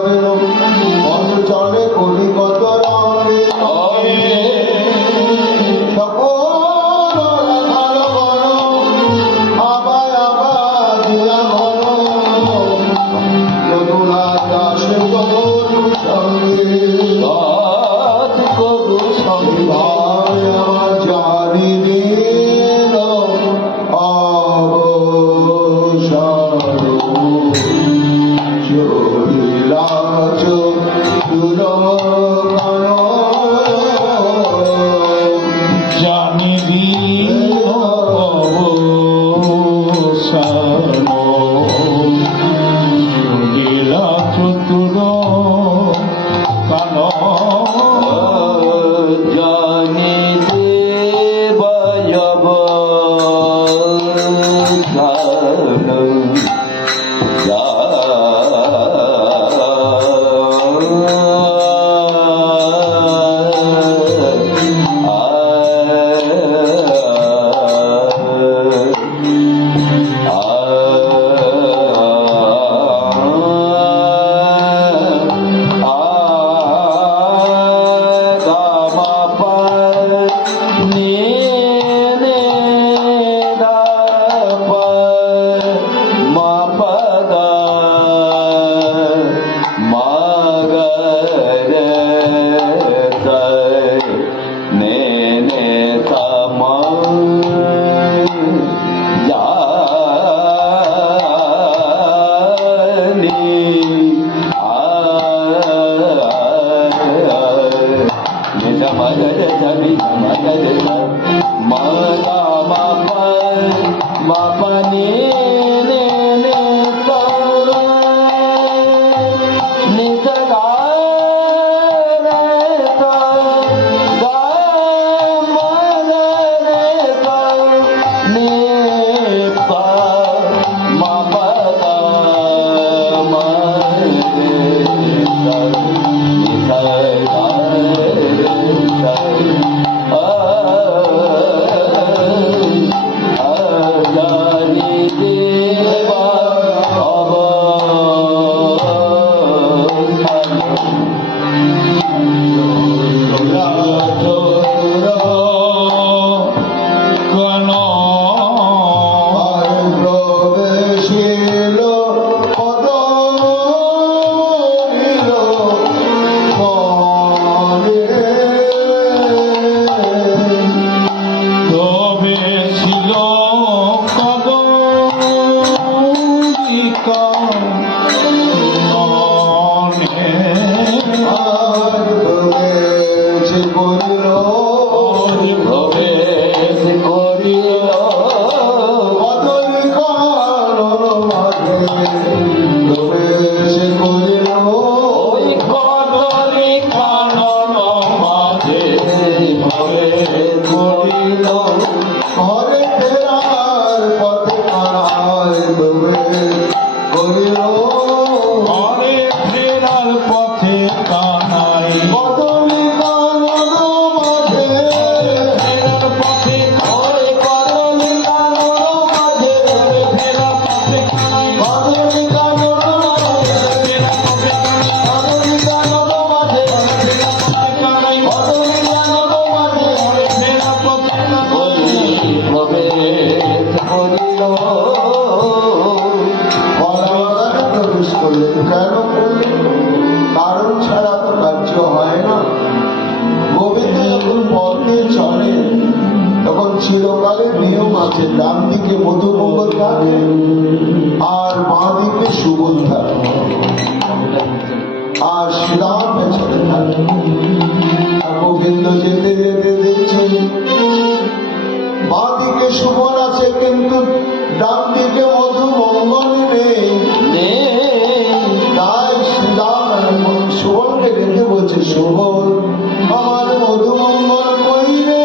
যাবেন মন চলে কলিকত রঙে সকল রাখাল বন আবার আবার দিয়া ঘন যদুলা দাসে গরু সঙ্গে রাত করু ভাই আমার জানি দিল অবসর চলিলা চতুর কানন জানি দিলা চতুর কান জানি দেব চিরকালের নিয়ম আছে, ডান দিকে মধুমঙ্গল থাকে আর বাঁ দিকে সুবোধ থাকে, আর শ্রীরাম পেছনে থাকে। গোবিন্দ যেতে যেতে দেখছেন বাঁ দিকে সুবল আছে কিন্তু ডান দিকে মধুমঙ্গল নেই। তাই শ্রীরাম সুবলকে ডেকে বলছে, সুবল আমার মধুমঙ্গল কই রে,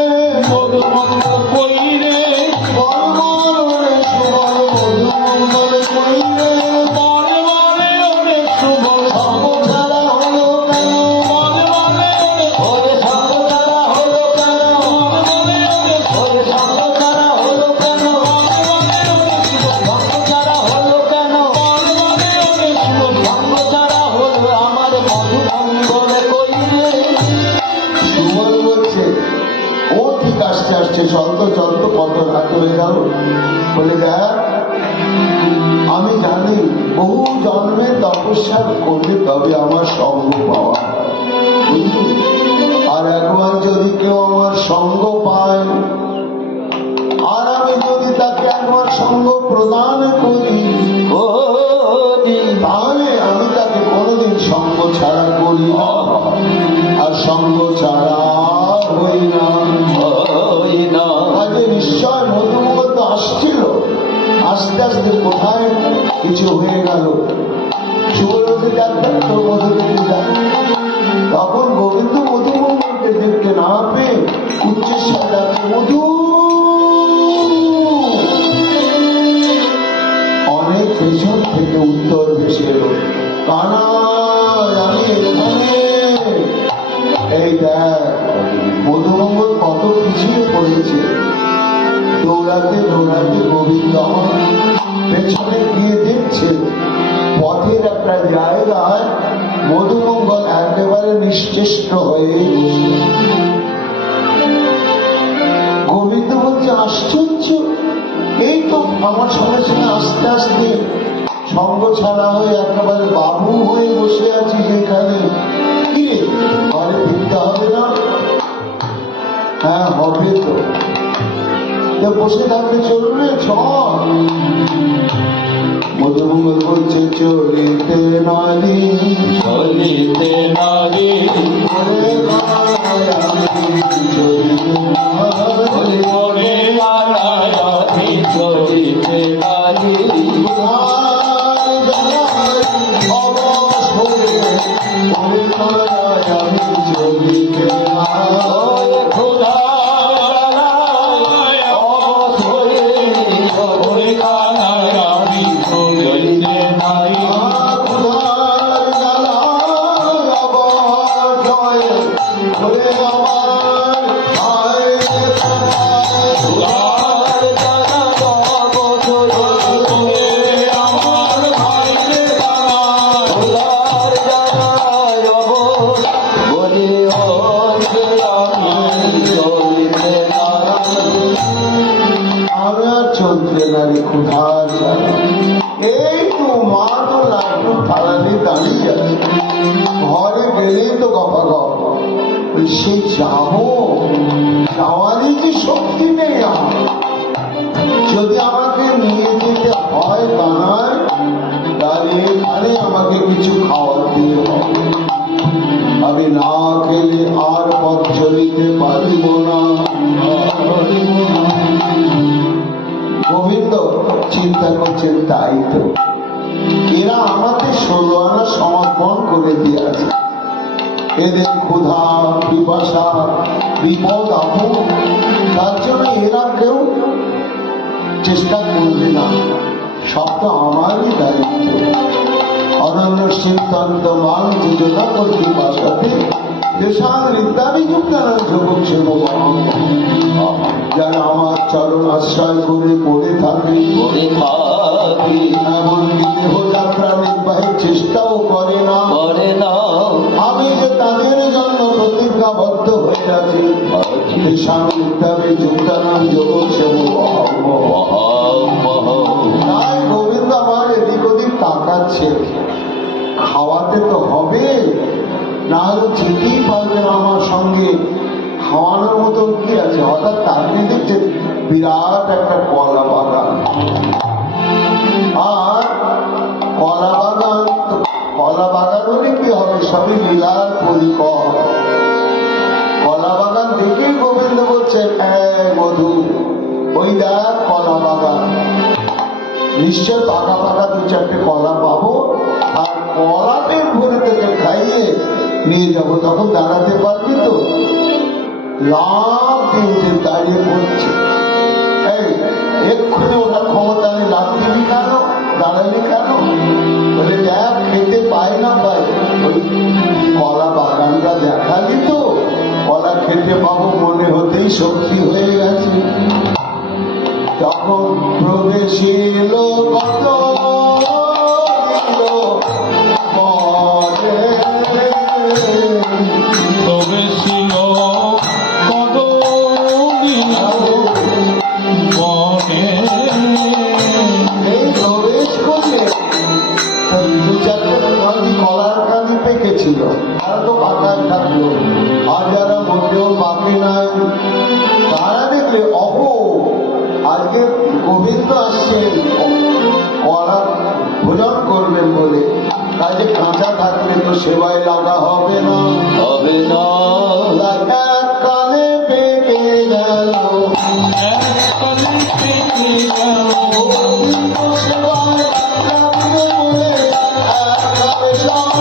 মধুমঙ্গল কই রে, বল রে সুবল মধুমঙ্গল কই রে, বল রে সুবল সর্বধারা হলো কেন, বল ওরে সর্বধারা হলো কেন, ওরে সর্বধারা হলো কেন, সর্বধারা হলো কেন, সর্বধারা হলো যাচ্ছে, চল তো কত রাত হয়ে গেল। বলে দেখ, আমি জানি বহু জন্মে তপস্যা করলে তবে আমার সঙ্গ পাওয়া, বুঝলি? আর একবার যদি কেউ আমার সঙ্গ পায়, আর আমি যদি তাকে একবার সঙ্গ প্রদান করি, তাহলে আমি তাকে কোনোদিন সঙ্গ ছাড়া করি না, আর সঙ্গ ছাড়া হই না। আগে নিশ্চয় মধুমুখ তো আসছিল, আস্তে আস্তে কোথায় কিছু হয়ে গেল। সুবলকে ডাক্তার তো মধু পেতে যায়। তখন গোবিন্দ মধুমঙ্গলকে দেখতে না পেয়ে উচ্চস্বর ডাকছে, মধু। অনেক পেছন থেকে উত্তর ভেসে এলো, কানাই আমি এখানে। এই দেখ, মধুমঙ্গল কত পিছিয়ে পড়েছে। দৌড়াতে দৌড়াতে গোবিন্দ আমার পেছনে গিয়ে দেখছে পথের একটা জায়গায় মধুমঙ্গল একেবারে নিশ্চেষ্ট হয়ে বসে। গোবিন্দ বলছে, আশ্চর্য, এই তো আমার সঙ্গে সঙ্গে আস্তে আস্তে সঙ্গ ছাড়া হয়ে একেবারে বাবু হয়ে বসে আছি এখানে। কি রে, ঘরে ফিরতে হবে না? হ্যাঁ হবে তো, বসে থাকলে চলবে, চল। মধুমঙ্গল বলছে, চলিতে নারী চলিতে নারী ওরে গায় আমি চলিতে নারী। ওরে নারায়ণী চলিতে নারী গায় গায় অবসরে ওরে গায় আমি চলিতে নারী। খোদা অবসরে ওরে নারায়ণী চলিতে নারী চলতে নারী ক্ষুধার জ্বালা। এই তো মা তো লাড্ডু থালা নিয়ে দাঁড়িয়ে আছে, ঘরে গেলেই তো গপা গপ। সে যাবো, যাওয়ারই যে শক্তি নেই আমার। যদি আমাকে নিয়ে যেতে হয় কানায়, তাহলে এখানে আমাকে কিছু খাওয়াতে হবে। আমি না খেলে আর পথ চলিতে পারিব না। গোবিন্দ চিন্তা করছেন, তাই তো, এরা আমাকে 16 আনা সমর্পণ করে দিয়েছে। এদের ক্ষুধা পিপাসা বিপদ আপদ, তার জন্য এরা কেউ চেষ্টা করবে না, সব তো আমারই দায়িত্ব। অনন্য সিদ্ধান্ত মান যোজনা করতে পারতে দেশান ইত্যাদি যুক্তান যোগক সেবক যারা আমার চরণ আশ্রয় করে পড়ে থাকে, এমনকি দেহযাত্রা নির্বাহের চেষ্টাও করে না। আমি যে তাদের জন্য প্রতিজ্ঞাবদ্ধ হয়ে আছি, দেশান ইত্যাদি যুক্তান যোগক সেবক। তাই গোবিন্দ আমার এদিক ওদিক তাকাচ্ছে, খাওয়াতে তো হবে, না হলে যেতেই পারবে না আমার সঙ্গে। খাওয়ানোর মতন কি আছে? হঠাৎ তাকিয়ে দেখছে বিরাট একটা কলা বাগান। আর কলা বাগান, কলা বাগান হলে কি হবে, সবই লীলার পরিকর। কলা বাগান দেখেই গোবিন্দ বলছে, মধু, ওই দেখ কলা বাগান, নিশ্চয় পাকা পাকা 2-4টে কলা পাবো, আর কলাতে ভরে থেকে খাইয়ে নিয়ে যাবো, তখন দাঁড়াতে পারবি তো। লাভ দিয়ে দাঁড়িয়ে পড়ছে, এই এক্ষুনি ওটার ক্ষমতা নেই, লাভ দিবি কেন, দাঁড়ালি কেন? বলে দেখ, খেতে পাই না পাই, ওই কলা বাগানটা দেখালি তো, কলা খেতে পাবো মনে হতেই শক্তি হয়ে গেছে। তখন প্রবেশিল কত প্রবেশিল কত ছিল তারা তো পাকায় থাকলো, আর যারা মোটেও বাকি নাই তারা দেখলে অহো আজকে গোবিন্দ আসছেন কড়া ভোজন করবেন বলে, কাজে কাঁচা থাকলে তো সেবায় লাগা হবে না, হবে না। লাগা কালে পেটে গেল এককালে পেটে গেল, সেবায় লাগবে বলে এককালে সব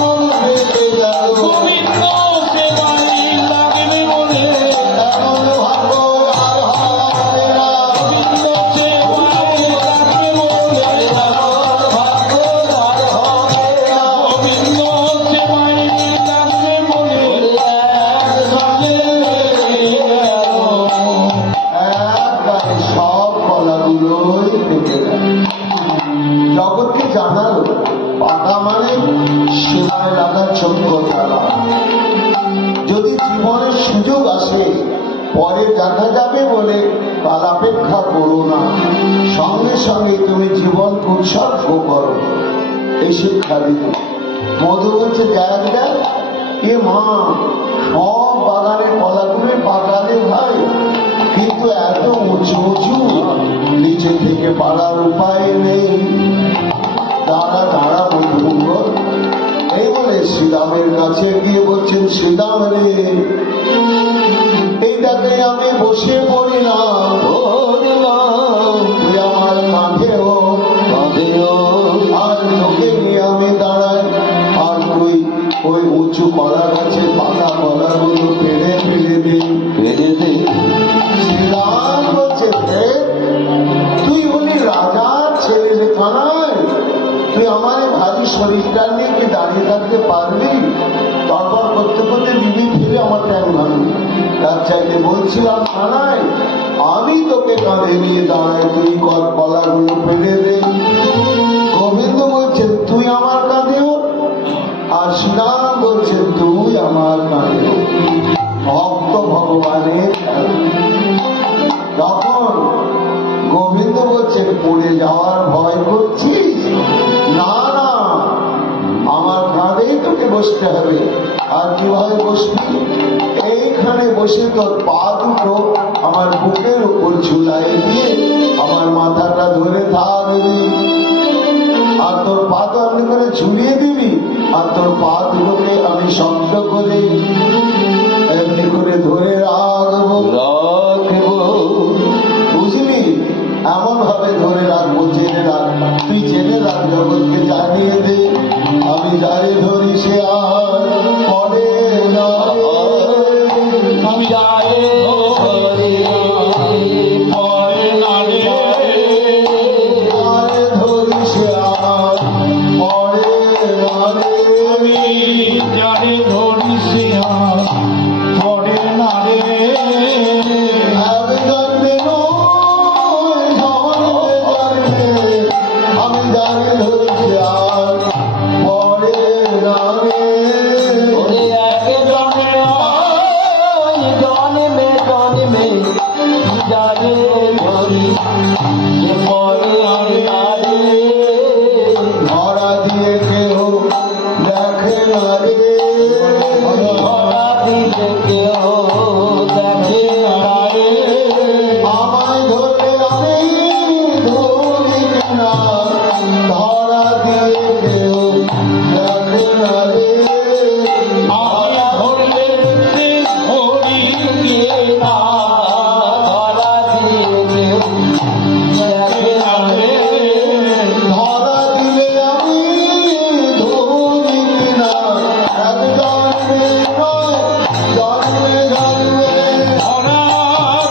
পেটে গেল। গোবিন্দ সেবায় লাগবে বলে এমন ভাগ্য আর হবে না, গোবিন্দ সেবায় লাগবে বলে এমন ভাগ্য আর হবে না। গোবিন্দ সেবায় লাগবে বলে এককালে পেটে গেল। একবারে সব কলাগুলোই পেটে গেল। জগৎকে জানালো পাকা মানে সেবায় লাগার যোগ্যতা না। যদি জীবনের সুযোগ আসে পরে দেখা যাবে বলে কালাপেক্ষা করো না, সঙ্গে সঙ্গে তুমি জীবন উৎসর্গ করো। এই শিক্ষা দিত মধু বলছে দেখ দেখ এ মা সব বাগানে কলাগুলি পাকালে ভাই, কিন্তু এত উঁচু উঁচু নিচে থেকে পাড়ার উপায় নেই। দাঁড়া দাঁড়া বন্ধুঙ্গ, এই বলে শ্রীরামের কাছে গিয়ে বলছেন শ্রীরাম রে, এইটাকে আমি বসে পড়িলাম, তুই আমার কাঁধে হোক আর তোকে নিয়ে আমি দাঁড়াই, আর তুই ওই উঁচু কলা গাছের পাকা কলাগুলো পেড়ে ফেলে দিই। শ্রীরাম বলছে হে, তুই হলি রাজার ছেলে লেখা নয়, তুই আমার এই ভারী শরীরটা নিয়ে তুই দাঁড়িয়ে থাকতে পারবি? তরপর করতে করতে দিদি ফিরে আমার ট্যাং ভাঙবি। তার চাইতে বলছিলাম থানায় আমি তোকে কাঁধে নিয়ে দাঁড়াই, তুই কলাগুলো ফেলে দে। গোবিন্দ বলছেন তুই আমার কাঁধে হোক, আর শ্রীরাম বলছেন তুই আমার কাঁধে হোক। ভক্ত ভগবানের খেলা। তখন গোবিন্দ বলছেন পড়ে যাওয়ার ভয় করছিস? না না, আমার কাঁধেই তোকে বসতে হবে। আর কিভাবে বসবি? এইখানে বসে তোর পা দুটো আমার বুকের উপর ঝুলাই দিয়ে আমার মাথাটা ধরে থাকবি, আর তোর পা তো এমনি করে ঝুলিয়ে দিবি, আর তোর পা দুটোকে আমি শক্ত করে এমনি করে ধরে রাখবো, বুঝলি? এমন ভাবে ধরে রাখবো, জেনে রাখ, তুই জেনে রাখ, জগৎকে জানিয়ে দে আমি যারে ধরি সে আর পড়ে না রে। আমি যারে ধরি পরে না রে, যারে ধরি সে আর পড়ে না রে। আমি যারে ধরি সে আর পরে না রে। আমি জানতে নয়, জানতে আমি যারে ধরি সে আর পড়ে না রে। ওরে এক জন্মে জন্মে যারে ধরি সে পরে না রে। ধরা দিয়ে কেউ দেখে না রে, ধরা দিলে কেউ দেখে না রে। আমায় ধরে আমি ধরি না, ধরা দিয়ে কেউ দেখে না রে। আমি ধরলে ধরি কে না, ধরা দিয়ে কেউ দেখে না রে। ধরা দিলে আমি ধরি না, এক জন্মে নয় জন্মে জন্মে। ধরা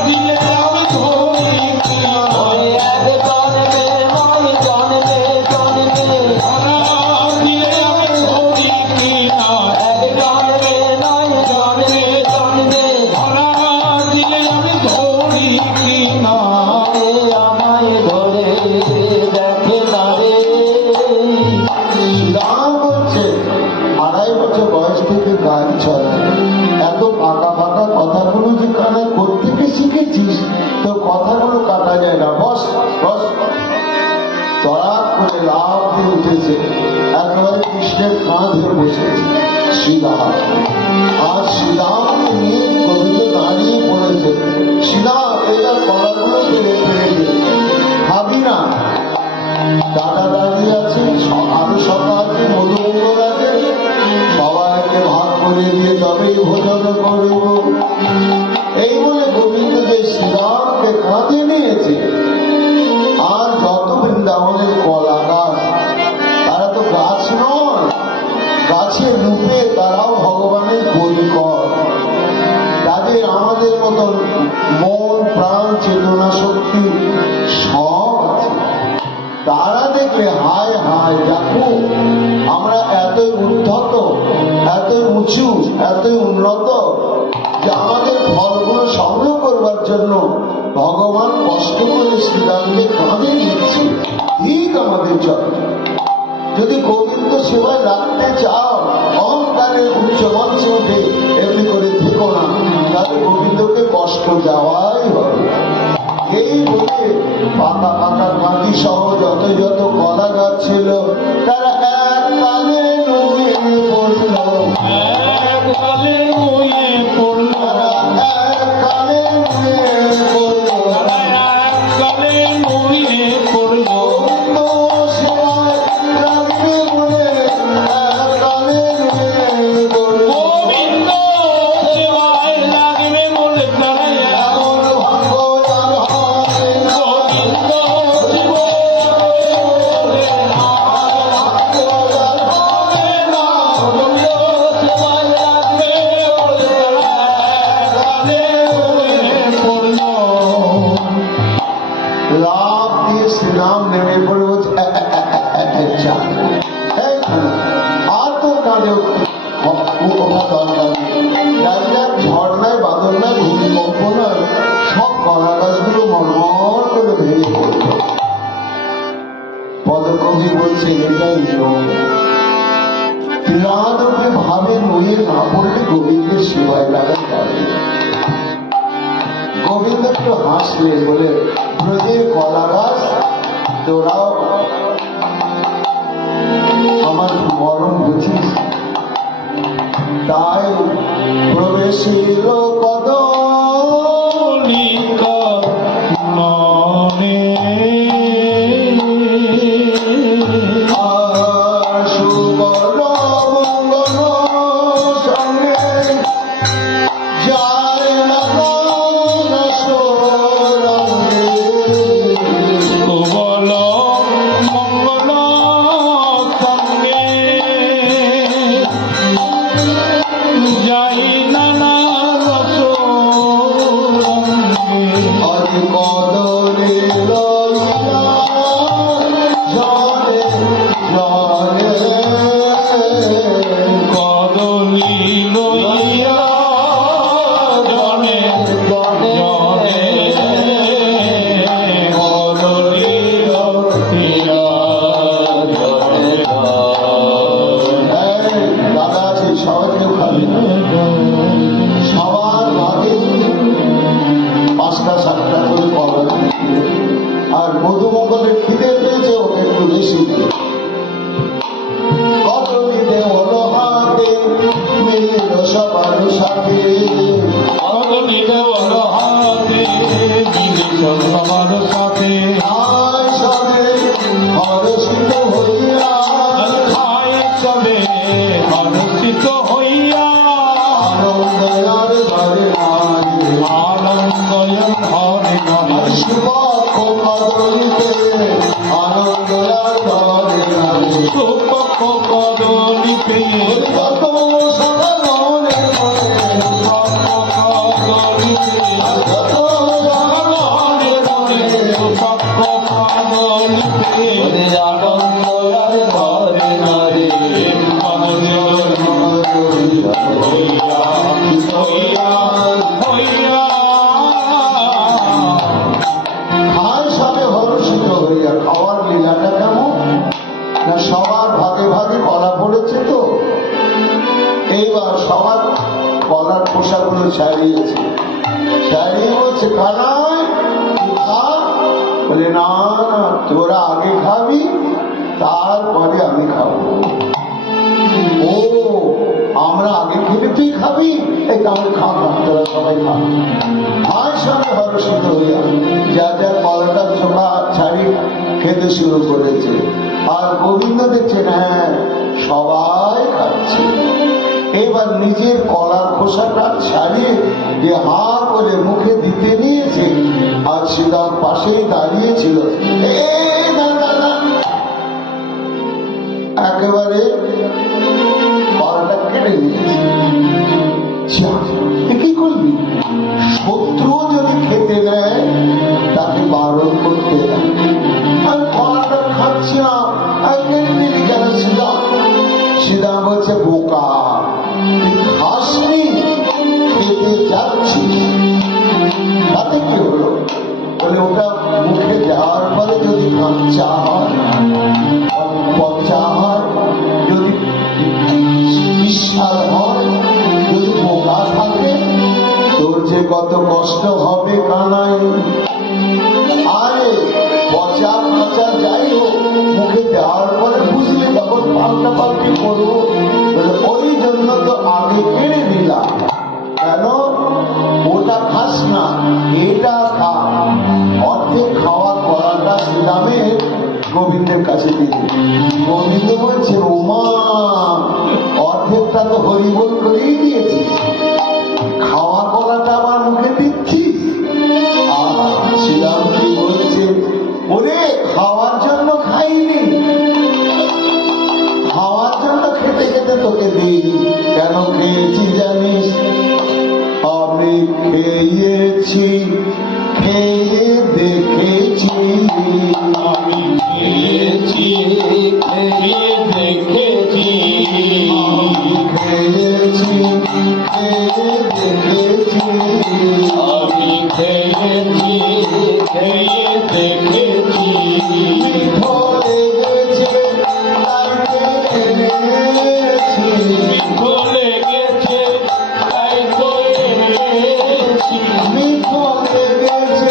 দিলে আমি ধরি কে না, ওরে এক জন্মে নয় জন্মে জন্মে, ধরা দিলে আমি ধরি কে না, এক জন্মে নয় জন্মে জন্মে, ধরা দিলে আমি ধরি কে না। এ আমায় ধরে দেখে না রে। শ্রীরাম বলছে 2.5 বছর বয়স থেকে গাড়ি চলায়, এত ফাঁকা ফাঁকা কথাগুলো যে কানায় কোত্থেকে শিখেছিস? তোর কথাগুলো কাটা যায় না, বস বস। তড়াক করে লাফ দিয়ে উঠেছে, এক একেবারে কৃষ্ণের কাঁধে বসেছে শ্রীরাম। আর শ্রীরামকে নিয়ে গোবিন্দ দাঁড়িয়ে পড়েছে। শ্রীরাম এবার কলাগুলো পেরে পেরে ভাবি না, দাদা দাঁড়িয়ে আছে, আরো সকা আছে, মধুমঙ্গল আছে, সবাইকে ভাগ করে দিয়ে তবেই ভোজন করব। এই বলে গোবিন্দ যে শ্রীরামকে কাঁধে নিয়েছে। আর যত বৃন্দাবনের কলা গাছ, তারা তো গাছ নয়, গাছের রূপে তারাও ভগবানের পরিকর। তাদের আমাদের মতন মন, প্রাণ, চেতনা, শক্তি সব আছে। তারা দেখলে হায় হায়, দেখো আমরা এতই উদ্ধত, এতই উঁচু, এতই উন্নত যে আমাদের ফলগুলো সংগ্রহ করবার জন্য ভগবান কষ্ট করে শ্রীরামকে কাঁধে নিচ্ছে। ঠিক আমাদের জন্য যদি গোবিন্দ সেবায় রাখতে চাও, অহংকারের উচ্চ মঞ্চে উঠে এমনি করে থেকো না, তাহলে গোবিন্দকে কষ্ট দেওয়াই হবে। এই বলে পাতা পাতা কাঁদি সহ যত যত কলা গাছ ছিল, তারা এক কালে নুয়ে পড়ল, এককালে নুয়ে পড়ল, তারা এক কালে নুয়ে পড়ল। এককালে নুয়ে পড়ল। গোবিন্দ সেবায় রাখবে বলে এক কালে নুয়ে পড়ল। গোবিন্দ সেবায় লাগবে বলে তারা এমন ভাগ্য যার হবে না, গোবিন্দ জীবনে ভাগ্য যার হবে না। গোবিন্দ সেবায় লাগবে বলে তারা এককালে নুয়ে পড়ল। লাভ দিয়ে শ্রীরাম নেমে পড়ে বলছে, আর তো কাঁদে ঝর্ণায়, বাদল নয়, ভূমিকম্প নয়, সব কলা গাছগুলো মরমর করে ভেঙে পড়ল। পদকবি বলছে এটাই নিয়ম। তিলানকে ভাবে নুয়ে না পড়লে গোবিন্দের সেবায় লাগা যাবে। গোবিন্দ একটু হাসলেন, বলে ব্রজের কলা গাছ তোরাও আমার মরণ বুঝিস, তাই প্রবেশিল কদ লিক ননে আর সুবর্ণ মঙ্গল সঙ্গে যায় না সরঙ্গে। সুবল মঙ্গল সঙ্গে যাই নানা রস রঙ্গে। আদি কদলে লইয়া জলে জলে কদলি লইয়া জনে জনে কদলি লইয়া জনে দাদা আছে, সবাইকে খাবি না, সবার ভাগে পাঁচটা সাতটা করে কলা দিয়েছিল। আর মধুমঙ্গলের খিদে পেয়েছে, ওকে একটু বেশি দিয়ে কত দিতে হলো হাতে, মিলিল সবার সাথে। কদলি দেওয়ার হাতে মিলে সবার সাথে আয় সবে হরষিত হইয়া, খায় সবে হর্ষিত হইয়া আনন্দয়ার ঘরে নারী। আনন্দয়ন হরে নরে সুপক্ষ কদলিতে আনন্দয়ার ঘরে নারী। সুপক্ষ কদলিতে যত সদা মনে মনে, সুপক্ষ কদলিতে যত মনে মনে সুপক্ষ কদলিতে আনন্দয়ার ঘরে নারী হইয়া হইয়া হইয়া খায় সবে হরষিত হইয়া। খাওয়ার লীলাটা কেমন না, সবার ভাগে ভাগে কলা পড়েছে তো, এইবার সবার কলার খোসাগুলো ছাড়িয়েছে, ছাড়িয়ে বলছে কানাই তুই খা। বলে না না, তোরা আগে খাবি, তারপরে আমি খাবো। আমরা আগে খেলে তুই খাবি, এই তাহলে খা খা, তোরা সবাই খা। মায়ের সঙ্গে হরষিত হইয়া যা যা কলাটা চোখা ছাড়ি খেতে শুরু করেছে। আর গোবিন্দ দেখছেন হ্যাঁ সবাই খাচ্ছে। এবার নিজের কলার খোসাটা ছাড়িয়ে যে হা করে মুখে দিতে নিয়েছে, আর শ্রীরাম পাশেই দাঁড়িয়েছিল, একেবারে কলাটা কেড়ে নিয়েছে। কি করবি? শত্রু যদি খেতে দেয় তাকে বারণ করতে দেয়। আমি কলাটা খাচ্ছি না, কেন শ্রীরাম? শ্রীরাম বলছে বোকা, তুই খাসনি, খেতে যাচ্ছিস, তাতে কি হলো? বলে ওটা মুখে যাওয়ার পরে যদি কাঁচা হয়, পচা হয়, যদি বিশাল হয়, যদি পোকা থাকে, তোর যে কত কষ্ট হবে কানাই। আরে পচা কাঁচা যাই হোক, মুখে দেওয়ার পরে বুঝলে তখন পাল্টা পাল্টি করবো। ওই জন্য তো আগে কেড়ে দিলাম। কেন? ওটা খাস না, এটা খা। অর্ধেক খাওয়া করাটা শ্রীরামের গোবিন্দের কাছে দিল। গোবিন্দ বলছে ওমা, অর্ধেকটা তো হরিবোল করেই দিয়েছি, খাওয়া কলাটা আমার মুখে দিচ্ছিস? শ্রীরাম কি বলছে, ওরে খাওয়ার জন্য খাইনি, খাওয়ার জন্য খেতে খেতে তোকে দিই। কেন খেয়েছি জানিস? আমি খেয়েছি, খেয়ে দেখেছি, আমি খেয়েছি, খেয়ে দেখেছি, খেয়েছি, খেয়ে দেখেছি, আমি খেয়েছি, খেয়ে দেখেছি, ধরে গেছে তাকে এনেছি, চলে গেছে তাই তো এনেছি, ধরে গেছে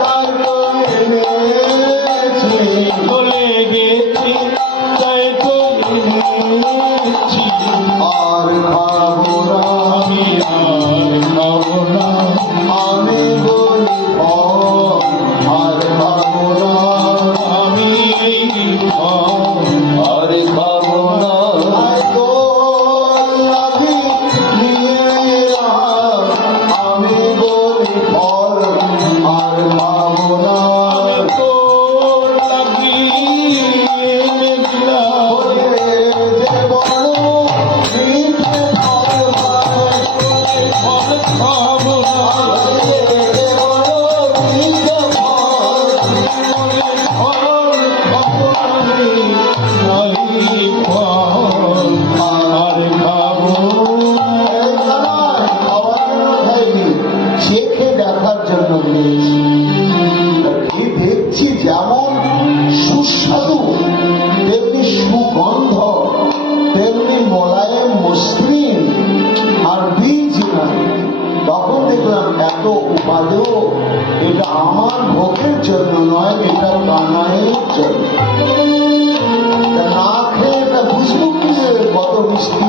তাকে এনেছি, চলে গেছে তাই তো এনেছি। আর খাবো না, আমি আর খাবো না, আমি বলি আর খাবো না, আমি এই আর খাবো না, আয় তো লাগি নিয়ে এলাম, আমি বলি ফল আর খাবো না। তো লাগিয়ে দিলাম, ওরে যে বড় মিঠে ফল পায়, ফল খাবো না, যে বড় মিঠে ফল, ফল খাবো আমি, নাই ফল আর খাবো এই কানাই খাওয়ার জন্য খাইনি, চেখে দেখার জন্য খেয়েছি। কি দেখছি যেমন সুস্বাদু, তেমনি সুগন্ধ, তেমনি মোলায়েম মসৃণ, আর বীজ নাই। তখন দেখলাম এত উপাদেয়, এটা আমার ভোগের জন্য নয়, এটা কানাইয়ের জন্য। তা না খেয়ে এটা বুঝবো কি যে কত মিষ্টি?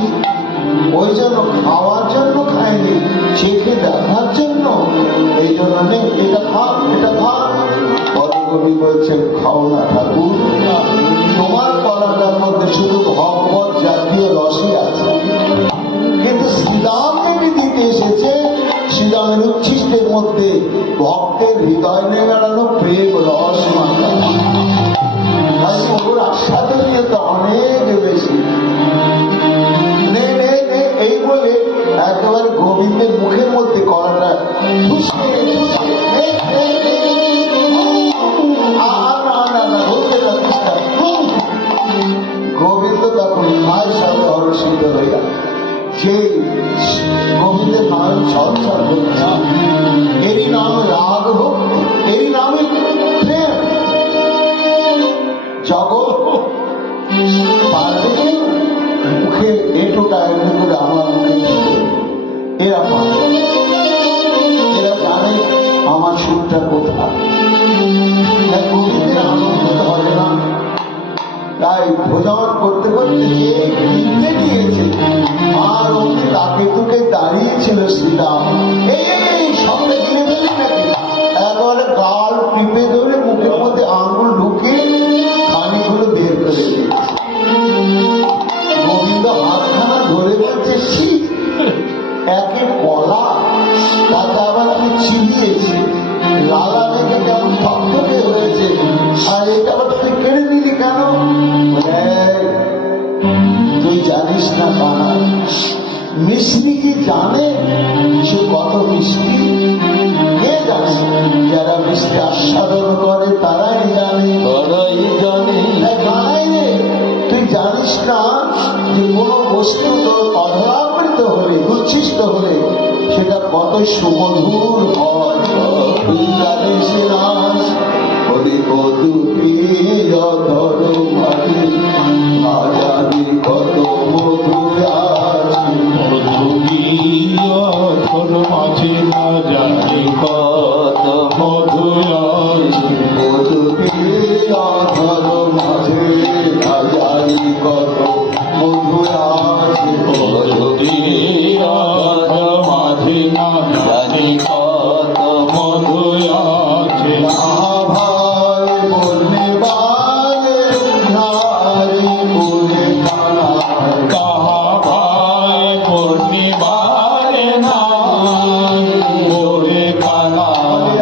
ওই জন্য খাওয়ার জন্য খাইনি, চেখে দেখার জন্য। এই জন্য নেই, এটা খা, এটা খা। পদকবি বলছেন খাও না ঠাকুর, তোমার কলাটার মধ্যে শুধু ভগবত জাতীয় রসই আছে, কিন্তু শ্রীরামকে দিতে এসেছে শ্রীরামের উচ্ছিষ্টের মধ্যে ভক্তের হৃদয় নেগাড়ানো প্রেম রস মাখা। ওর আস্বাদে নিয়ে তো অনেক বেশি। নে নে নে এই বলে একেবারে গোবিন্দের মুখের মধ্যে কলাটা ঠুসকে ঠুসকে, নে, নে, নে, গোবিন্দ তখন মায়ের সাথে হরষিত হইয়া যে গোবিন্দের নাম ছলছল করছে, এরই নাম রাগ হোক, এরই নামে প্রেম। জগৎ পারবে কি মুখে এটুটা এমনি করে আমার মুখে দিতে? এরা পারে, এরা জানে আমার সুরটা কোথায়। তাই গোবিন্দের আনন্দ হয় না। তাই ভোজন করতে করতে যে কিনতে দিয়েছে আর ও শ্রীরাম, এই সঙ্গে কিনে ফেলি নাকি? একেবারে গাল টিপে ধরে মুখের মধ্যে আঙুল ঢুকে খানিগুলো বের করে দিয়েছে। গোবিন্দ হাতখানা ধরে বলছে, ছি, একে কলা, তাতে আবার আমি চিবিয়েছি, লালা মেঘে কেমন থকথকে হয়েছে, আর এটা আবার তুই কেড়ে নিলি কেন? বলে, তুই জানিস না কানা, মিষ্টি কি জানে সে কত মিষ্টি? কে জানে? যারা মিষ্টি আস্বাদন করে তারাই জানে। তারাই জানে। কানাই রে, তুই জানিস না যে কোনো বস্তু তোর অধরাবৃত হলে, উচ্ছিষ্ট হলে সেটা কত সুমধুর হয়। তুই জানিস না বলি কদুকে অধর মাঝে আজাদি কত মধুর আছে। মধুর মাঝে না জানি কত মধু আছে। কদুকে অধর মাঝে আজাদি কত মধুর আছে। মাঝে না জানি কত মধু আছে। ভাই বললে বাজে নারী বলে কানায়। কাহা ভাই পূর্ণিমারে নাই ওরে কানা।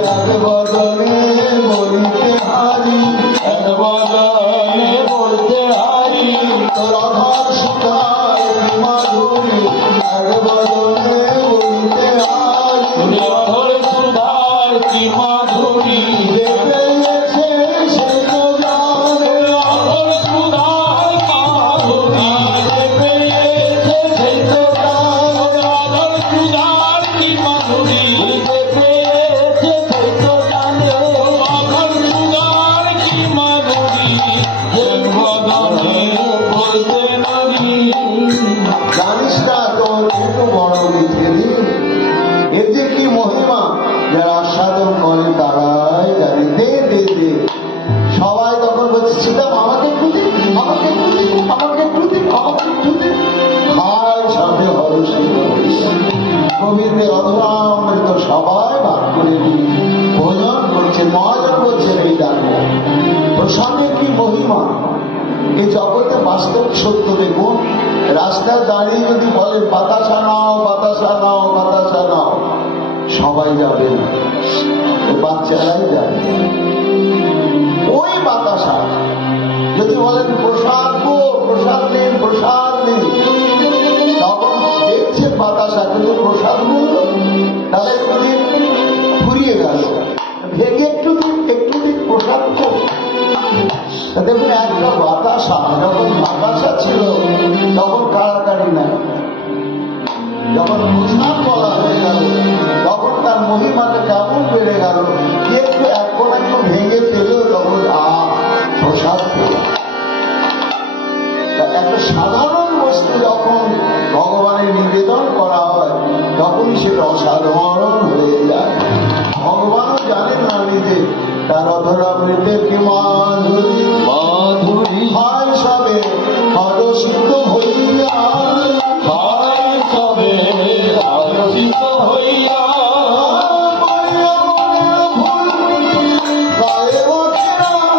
এক বদলে বলিতে হারি, এক বদলে বলতে হারি। তোর অধর সুতায় মাধুরী। এক বদলে বলিতে হারি, ওরে অধর সুধার কি মাধুরী। পেয়েছে সে তো জানে। অধর সুধার মাধুরী পেয়েছে সেই তো জানে। অধর সুধার কি মাধুরী পেয়েছে সেই তো জানে। অধর সুধার কি মাধুরী এক বদলে বলতে নারী। জানিস না তোর একটু বড় লিখেলি, এর যে কি মহিমা, যারা আস্বাদন করে তারাই জানে। দে দে দে। সবাই তখন বলছে, সীতাম আমাকে একটু দিন, আমাকে একটু দিন, আমাকে একটু দিন, আমাকে একটু দিন। খায় সামনে হরষিত হইয়া গোবিন্দের অধরামৃত সবাই ভাগ করে নিয়ে ভোজন করছে। মহাজন বলছেন, এই দেখো প্রসাদের কি মহিমা, এই জগতে বাস্তব সত্য। দেখুন, রাস্তায় দাঁড়িয়ে যদি বলে বাতাসা নাও, বাতাসা নাও, বাতাসা নাও, সবাই যাবে না, বাচ্চারাই যাবে। ওই বাতাসা যদি বলেন প্রসাদ গো, প্রসাদ নেন, প্রসাদ নেন, তখন দেখছে বাতাসা, কিন্তু প্রসাদ বলল তাহলে একটুদিন ফুরিয়ে গেল, ভেঙে একটুদিন প্রসাদ তো। দেখুন, একটা বাতাসা যখন বাতাসা ছিল তখন কাড়াকাড়ি নাই, যখন প্রসাদ বলা হয়ে গেল তখন তার মহিমাটা কেমন বেড়ে গেল। একটু এখন একটু ভেঙে পেলেও তখন প্রসাদ পেল। একটা সাধারণ বস্তু যখন ভগবানের নিবেদন করা হয় তখন সেটা অসাধারণ হয়ে যায়। ভগবানও জানেন না নিজে তার অধরামৃতের কি মাধুরী। মাধুরী হয় সবে হরষিত হইয়া, হয় সবে আলোচিত হইয়া। গায়ে ওঠে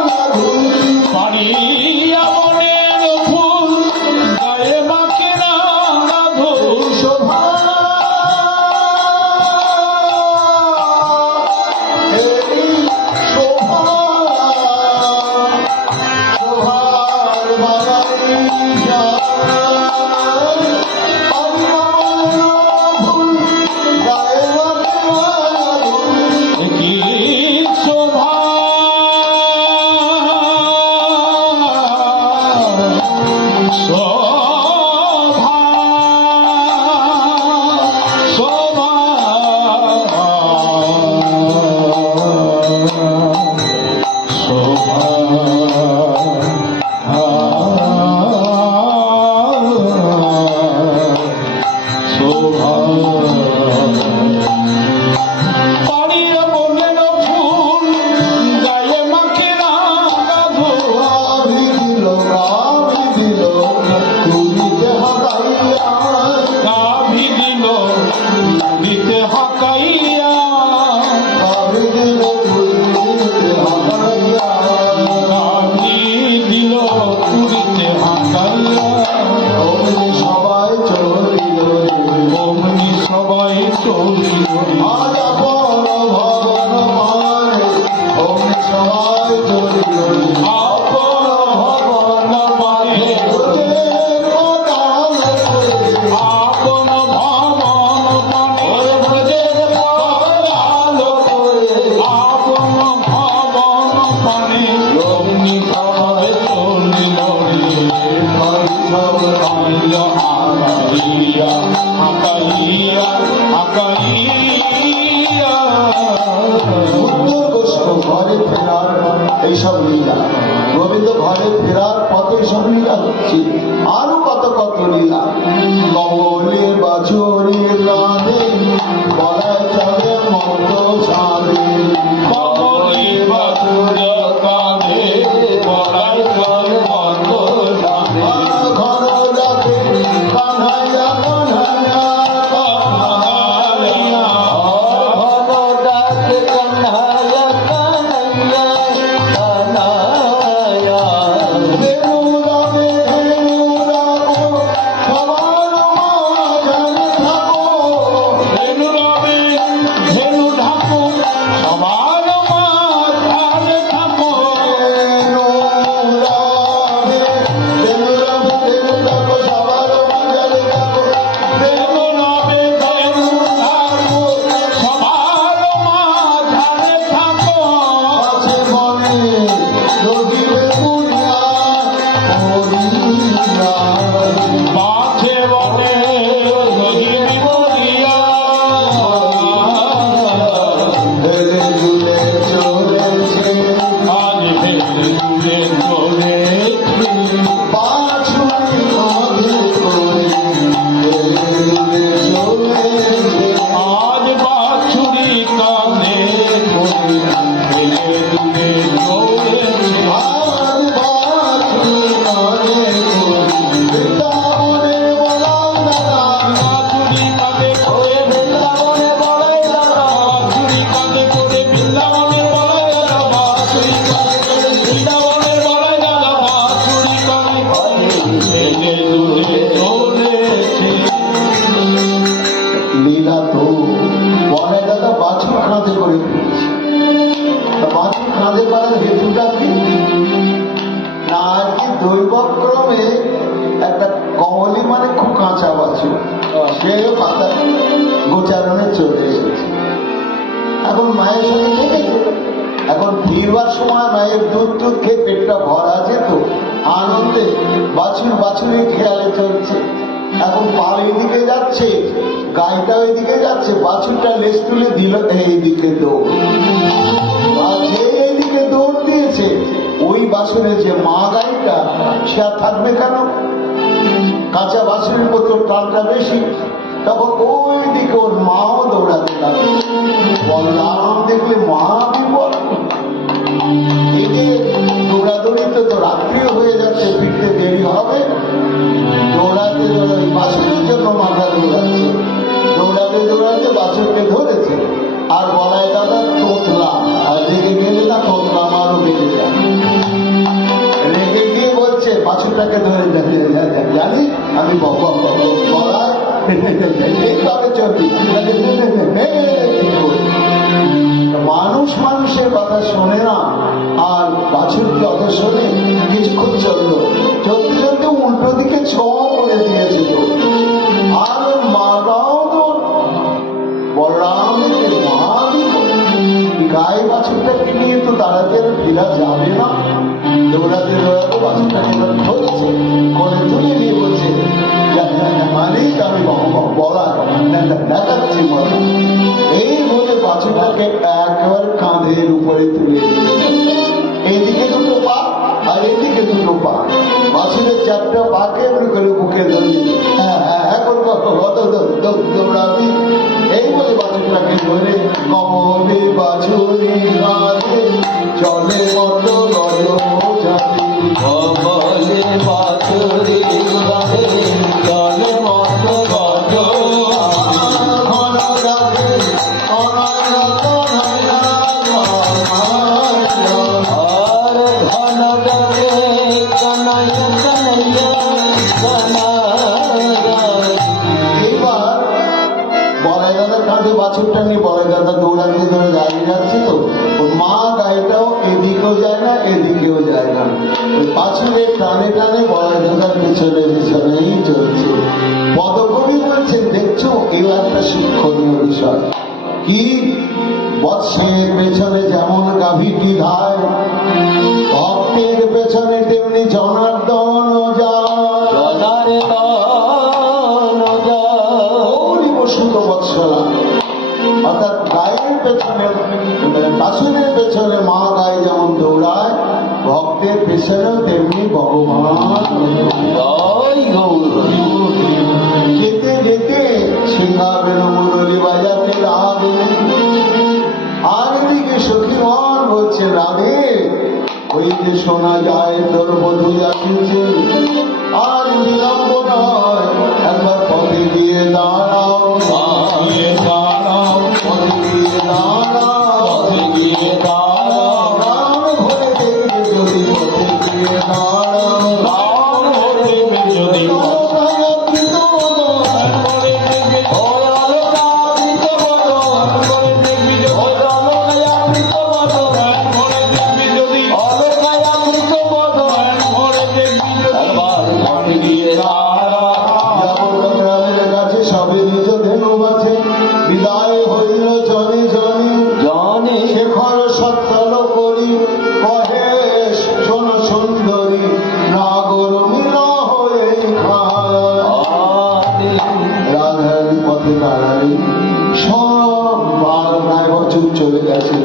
মাধুরী। পাড়িয়া বনের ফুল গায়ে মাখে না মাধুর। শোভা এই শোভা, শোভার বাগানে যায়। ফুল গায়ে ওঠে মাধুরী। কি শোভা শোভা শোভা শোভা পাড়িয়া বনের ফুল গায়ে মাখে না মাধুর। গাভী দিল তুমি দেহ গাইয়া। গাভী দিল আকাইয়া আকাইয়া উত্তর গোষ্ঠ ঘরে ফেরার এইসব লীলা, গোবিন্দ ঘরে ফেরার পথে সব লীলা হচ্ছে, আরো কত কত লীলা। কমলে বাছুরি গানে বলায় চলে মন্দ ছাড়ে, কমলি বাছুর কাঁধে বড়াই চল মন্দ সামনে ঘন রাতে কান্হাইয়া কান্হাইয়া কানাইয়া ঘন ডাকে কান্হাইয়া কান্হাইয়া কান্হাইয়া ধেনু রাবে ধেনু রাবো সবার মাঝারে থাকো, ধেনু রবে ধেনু ঢাকুর সবার মাঝারে থাকো ধেনু রাবে ধেনু রাবে ধেনু রাবো সবার মাঝারে থাকো, ধেনু রবে ধেনু ঢাকুর সবার মাঝারে থাকো আছে মনে রহিবে পুরিয়া পুরিয়া। মাঝে বনে রহিবি বলিয়া ধীরে ধীরে চলেছে আজ ভেলে দূরে চলে বাছুরি কাঁধে করে, ধীরে ধীরে চলেছে আজ বাছুরি কানে করে ভেলে দূরে চলেছে আজ বাছুরি কাঁধে করে, বৃন্দাবনে বলাও দাদা, বাছুরি কানে করে বৃন্দাবনে বড়াই দাদা বাছুরি কানে করে বৃন্দাবনের বলাই দাদা বাছুরি কানে করে বৃন্দাবনের বলাই দাদা বাছুরি কানে করে ভেলে দূরে চলেছে লীলা তো বলে দাদা বাছুর কাঁধে করে ফিরছে। তা বাছুর কাঁধে করার হেতুটা কি না, আর কি দৈবক্রমে একটা কমলি মানে খুব কাঁচা বাছুর, সে পাতা গোচারণে চলে এসেছে। এখন মায়ের সাথে থেকেছে, এখন ফিরবার সময় মায়ের দুধ টুধ খেয়ে পেটটা ভরা আছে তো আনন্দে বাছুর বাছুরের খেয়ালে চলছে। এখন পাল এইদিকে যাচ্ছে, গাইটা ওইদিকে যাচ্ছে, বাছুরটা লেজ তুলে দিল এইদিকে দৌড়, আর যে এইদিকে দৌড় দিয়েছে ওই বাছুরের যে মা গাইটা সে আর থাকবে কেন, কাঁচা বাছুরের মতো প্রাণটা বেশি, তখন ওই দিকে ওর মাও দৌড়াতে লাগবে। বলরাম দেখলে মা বিপদ, এদিকে দৌড়াদৌড়িতে তো রাত্রিও হয়ে যাচ্ছে, ফিরতে দেরি হবে, দৌড়াতে দৌড়াতে বাছুরের জন্য মাথা দৌড়াচ্ছে, দৌড়াতে দৌড়াতে বাছুরকে ধরেছে আর বলায় দাদা তোতলা, আর রেগে গেলে না তোতলা আমারও বেড়ে যায়, রেগে গিয়ে বলছে বাছুরটাকে ধরে জানি আমি বলায় এইভাবে চলবি, মানুষ মানুষের কথা শোনে না, আর বাছুর কথা শোনে। কিছুক্ষণ চললো, চলতে চলতে উল্টো দিকে ছোঁয়া বলে দিয়েছে তো, আর মারাও তো বলরামের মা গায়ে বাছুরটাকে নিয়ে তো দাঁড়াতে ফেরা যাবে না, দৌড়াতে দৌড়াতে বাছুরটাকে ধরেছে, করে তুলে নিয়ে বলছে মালিক আমি বলা দেখাচ্ছি বলা, এই বলে বাছুরটাকে একবার কাঁধের উপরে তুলে দিয়েছে। এইদিকে দুটো পা আর এইদিকে দুটো পা, বাছুরের চারটা পাকে এমনি করে বুকে ধরে হ্যাঁ হ্যাঁ এখন কত দৌড়াবি, এই বলে বাছুরটাকে ধরে কমলে বাছুরি কাঁধে চলে মত গজ জাতি, কমলে বাছুরি গানে চলে মত গজ ঘন রাতে অনায়া কান্হাইয়া কান্হাইয়া। আর ঘন ডাকে কানাইয়া কানাইয়া কানাইয়া এইবার বলাই দাদার কাঁধে বাছুরটা নিয়ে বলাই দাদা দৌড়াতে ধরে দাঁড়িয়ে যাচ্ছে তো, ওর মা গাড়িটাও এদিকেও যায় না এদিকেও যায় না, ওই বাছুরের টানে টানে বলাই দাদার পিছনে পিছনেই চলছে। পদকবি বলছেন দেখছো এই একটা শিক্ষণীয় বিষয় কি, বৎসের পেছনে যেমন গাভীটি ধায়, ভক্তের পেছনে তেমনি জনার্দন যায়। জনার্দন যায় সুত বৎসলা, অর্থাৎ গায়ের পেছনে বাসনের পেছনে মা গায়ে যেমন দৌড়ায়, ভক্তের পেছনেও তেমনি ভগবান। জয় গৌর যেতে যেতে সিংহাবেন মুরলী বাজাতে রাধে, আর এদিকে সখীমন বলছে রাধে, ওই যে শোনা যায় তোর বধূ যাচ্ছে, আর বিলম্ব নয়, একবার পথে গিয়ে দাঁড়াও, গিয়ে দাঁড়াও, পথে গিয়ে দাঁড়াও, পথে গিয়ে দাঁড়াও, প্রাণ ভরে দেখবে যদি পথে গিয়ে দাঁড়াও, প্রাণ ভরে দেখবে যদি করে দেখবে, ও আলোকাবৃত বদন, করে দেখবি যদি, ও আলোকাবৃত বদন, করে দেখবি যদি, আলোকাবৃত বদন, করে দেখবি যদি, একবার পথে গিয়ে দাঁড়াও। গ্রামের কাছে সবে নিজ ধেনু বাছে, বিদায় হইল জনে জনে, জানে শেখর সত্তর করি কহে শোন সুন্দরী, নাগর মিল হয়ে খায়। আনে রাধারানী পথে দাঁড়ানি, সব বার নয় বছর চলে গেছে,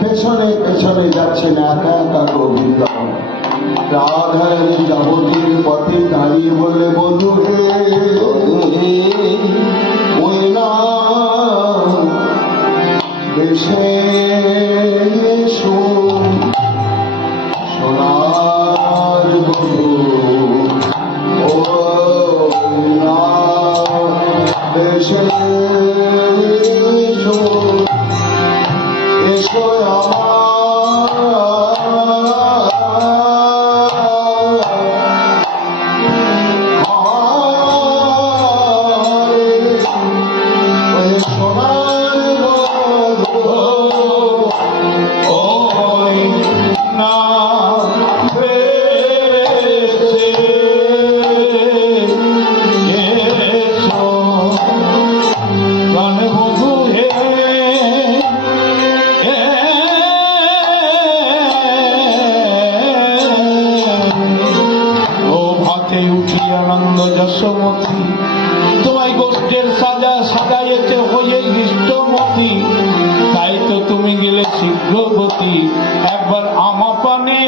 পেছনে পেছনে যাচ্ছেন একা একা গোবিন্দ। রাধারানী যাবতীয় পথে দাঁড়িয়ে বলে বধূ হে, বধূরে ওই না বেশে এসো, সোনার বধূ, ওই না বেশে এসো, এসো ওই না বেড়েছে এসো, প্রাণ বধূ হে, ও ভাতে উঠি আনন্দ যশোমতী, তোমায় গোষ্ঠের সাজাইতে হয়ে হৃষ্টমতী, তাই তো তুমি গেলে শীঘ্রগতি, একবার আমা পানে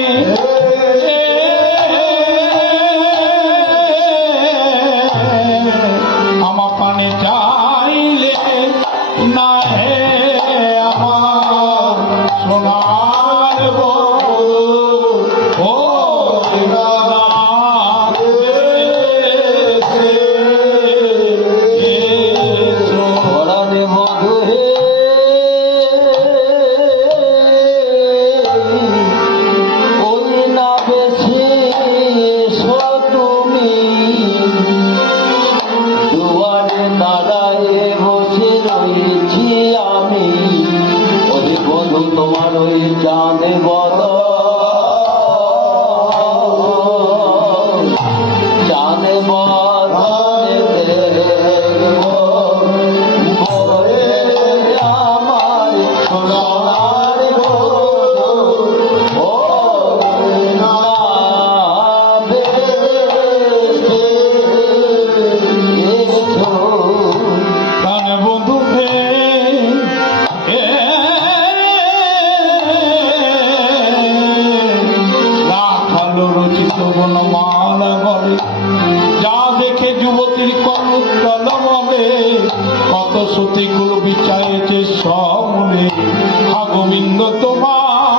আমা পানে চাইলে না হে আমার সোনার বধূ, ও পরাণে বধূরে ওই না বেশি এসো তুমি, দুয়ারে দাঁড়ায়ে বসে রয়েছি আমি, ওরে বধূ তোমার ওই চাঁদে বদন, চাঁদে বদনে দেখবো বলে আমার সোনার বধূ, ও না বেশে এসো। প্রাণ বন্ধু হে, রাখালো রচিত বনমালা বলে, যা দেখে যুবতীর কর্মোত্তল বলে, কত সতীগুলো বিচারেছে সমূলে, হা গোবিন্দ তোমার,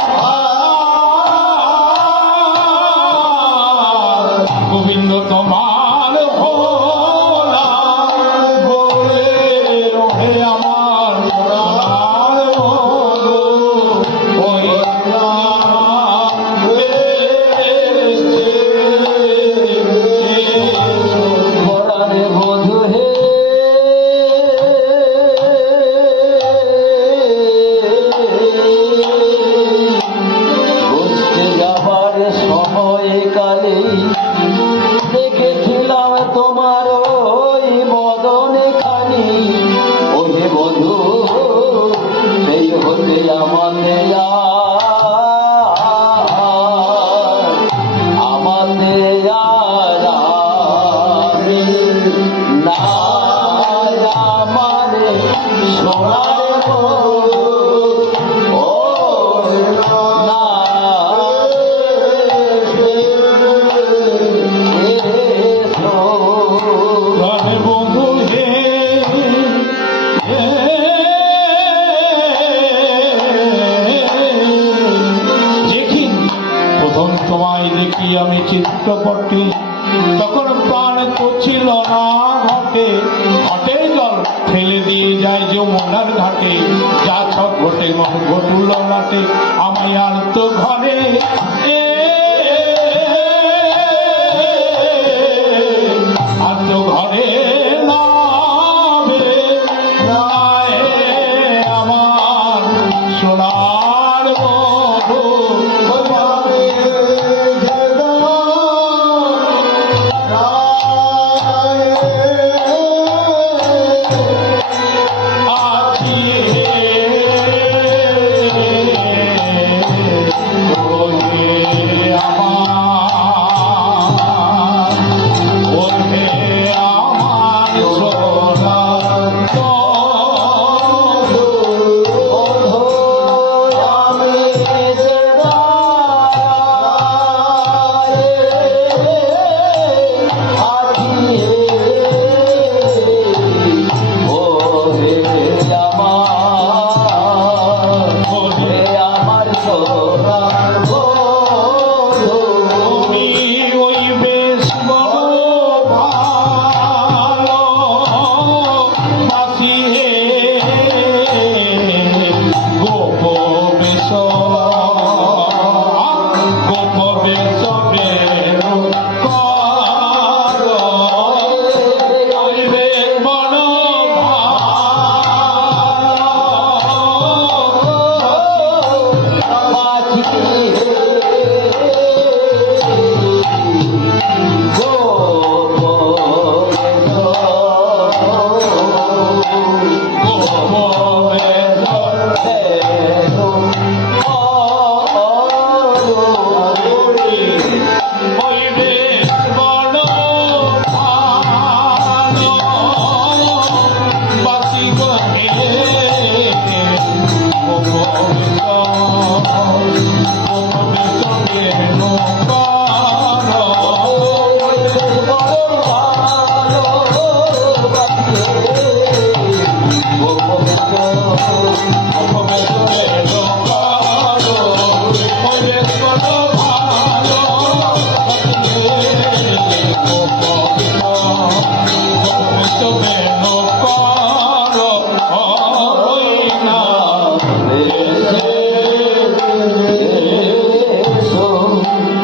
গোবিন্দ তোমার ভোলা বলে রহে আমার সোনার বধূ, ওই না বেশে এসো। পরাণে বধূরে বসতে যাবার সময় কালে দেখেছিলাম তোমার ওই বদনে খানি, ওহে বধূ সোনার মধু ও না প্রাণে বন্ধু হে যেদিন প্রথম তোমায় দেখি আমি চিত্রপটে, তখন প্রাণ করছিল না ঘটে, ঘটের জল ফেলে দিয়ে যায় যমুনার ঘাটে, যা ছট ঘটে মন ঘটুল নাটে, আমায় আর তো ঘরে আর তো ঘরে নাবে নাই আমার সোনার বধূ।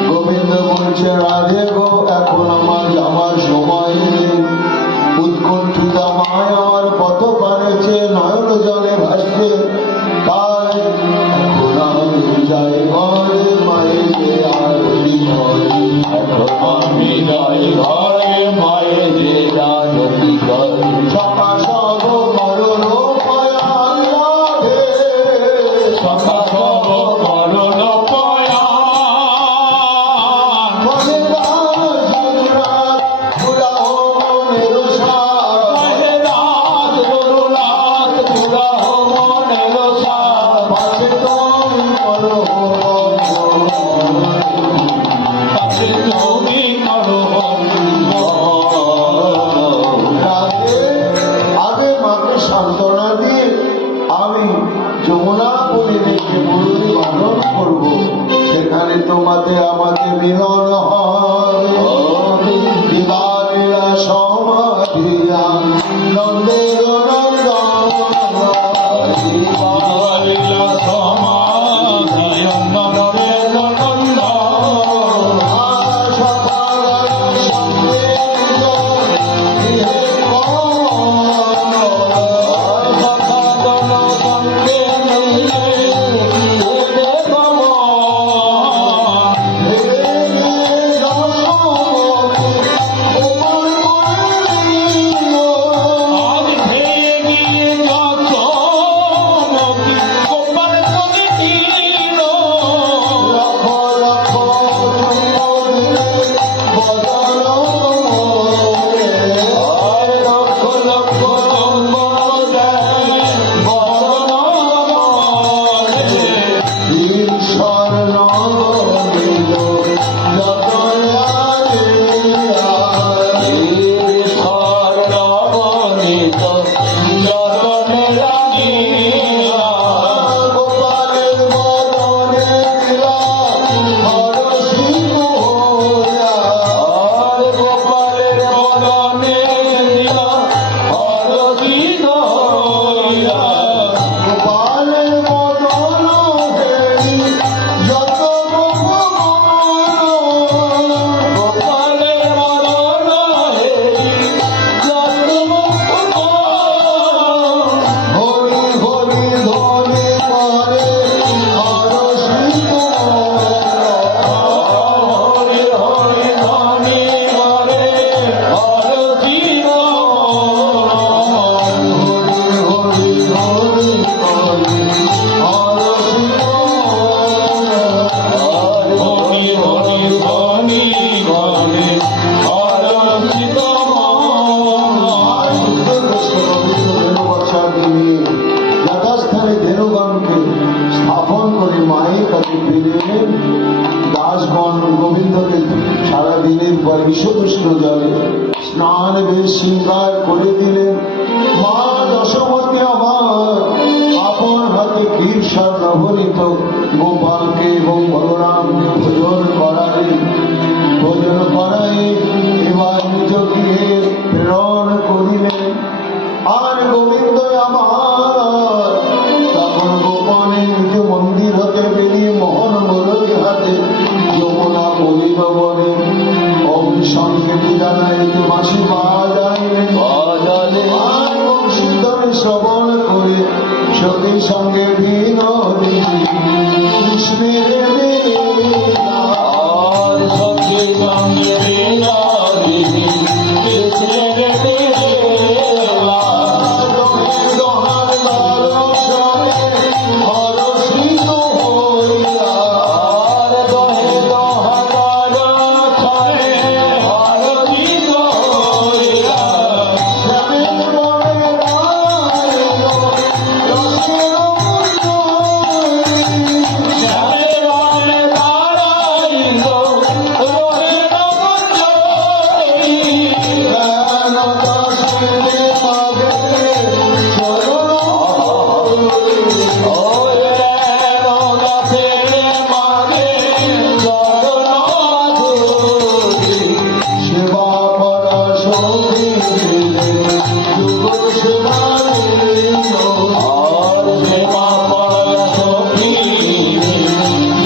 গোবিন্দ বলছে রাধে গো, এখন আমার যাওয়ার সময় নেই। উৎকণ্ঠিতা মায় আমার পথ পারেছে, নয়ন জলে ভাসছে, তাই এখন আমি যাই ঘরে, মায়ের আরতি করি। আমি যাই ঘরে মায়ে যে রাজতি করে সকা সব মরণ পয়াল রাধে, সখা সব করল পয়ান। মনে গান জিগরাত পুরাও মনের সার। কহে রাত বরুলাত পুরাহ মনের সার। পাছে তুমি করো কাছে তুমি করো রাধে। আগে মাকে সান্ত্বনা দিয়ে আমি যমুনা পুরীতে যে মুরলী পালন করব, সেখানে তোমাতে আমাকে মিলন হবে। দিবালীলা সমাধিয়া নন্দের নন্দন, দিবালীলা সমাধি নন্দনে নন্দ। Oh দিলেন বৈশুষ্ণ জলে, স্নান বেশ শৃঙ্গার করে দিলেন। মা দশমতী আমার আপন হাতে ক্ষীর স্বর্ণভরিত গোপালকে এবং বলরামকে ভোজন করালেন। ভোজন করাই এবার নিজ গৃহে প্রেরণ করিলেন। আর গোবিন্দ আমার তখন গোপনে নিজ মন্দির হতে বেরিয়ে মোহন মুরলী হাতে যমুনা বলিল বলে অগ্নি সংকেতে জানাইতে মাসি বাজাইলেন। বাজালে আর বংশীধ্বনি শ্রবণ করে সখীর সঙ্গে বিনোদী কৃষ্ণের আর সখী সঙ্গে বিনোদিনী কৃষ্ণের লীলা। আর দহে দোহার ছড়ে হরজিত হইয়া। শ্যামের বনে দাঁড়াইল রহিল মঞ্জরি। ওরে রঙাছের মাগে চরণ মাধুরী। সেবা করা সখী যুগল সেবা আর সেবা করা সখী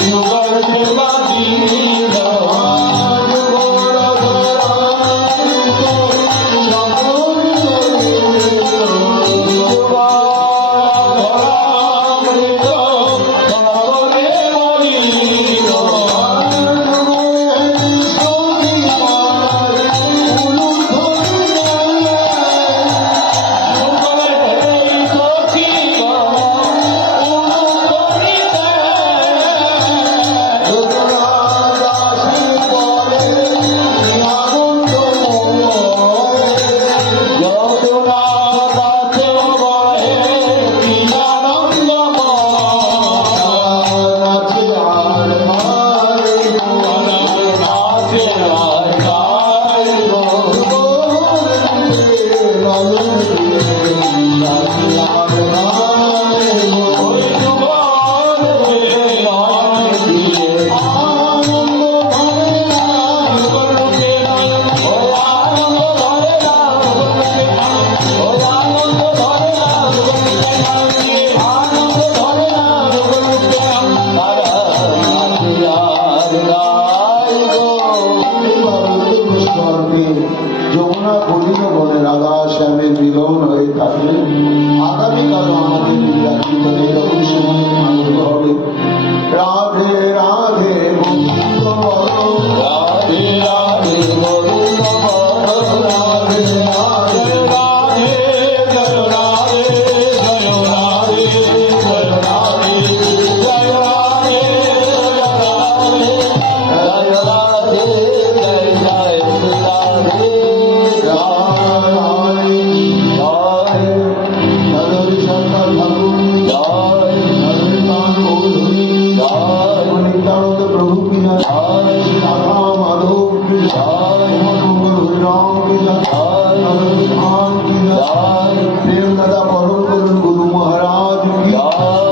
যুগল সেবা দিল। যুগামৃত সবরে বলিল। যুগলে এই সখী যদুনা দাসে বলে কি আনন্দময়। নাচে আর গাইব। ওই যুগল নয়ন দিয়ে যুগলকে নয়ন। ওই আনন্দ ধরে না যুগলকে নয়ন। ওই আনন্দ ধরে না যুগলকে নয়ন দিয়ে। আনন্দ ধরে না যুগলকে নয়ন। তারা নাচে আর গাইব। যমুনা বলিল বলে রাধা শ্যামের মিলন হয়ে থাকলে আগামীকালও আমাদের বিরাজিত এরকম সময় আনন্দ হবে। রাধে রাধে গোবিন্দ বলো, রাধে রাধে গোবিন্দ বলো। রাধে রাধে রাধে জয় রাধে জয় রাধে জয় রাধে জয় রাধে জয় রাধে। জয় রাধে জয় জয় রাধে। জয় নরহরি সরকার ঠাকুর, জয় নরহরি কান গৌরহরি, জয় নিত্যানন্দ প্রভু কি জয়, শ্রী রাধা মাধব কি জয়, মনোহর হরিরাম কি জয়, নরহরি খান কি জয়, প্রেম দাদা পরম করুন গুরু মহারাজ কি জয়।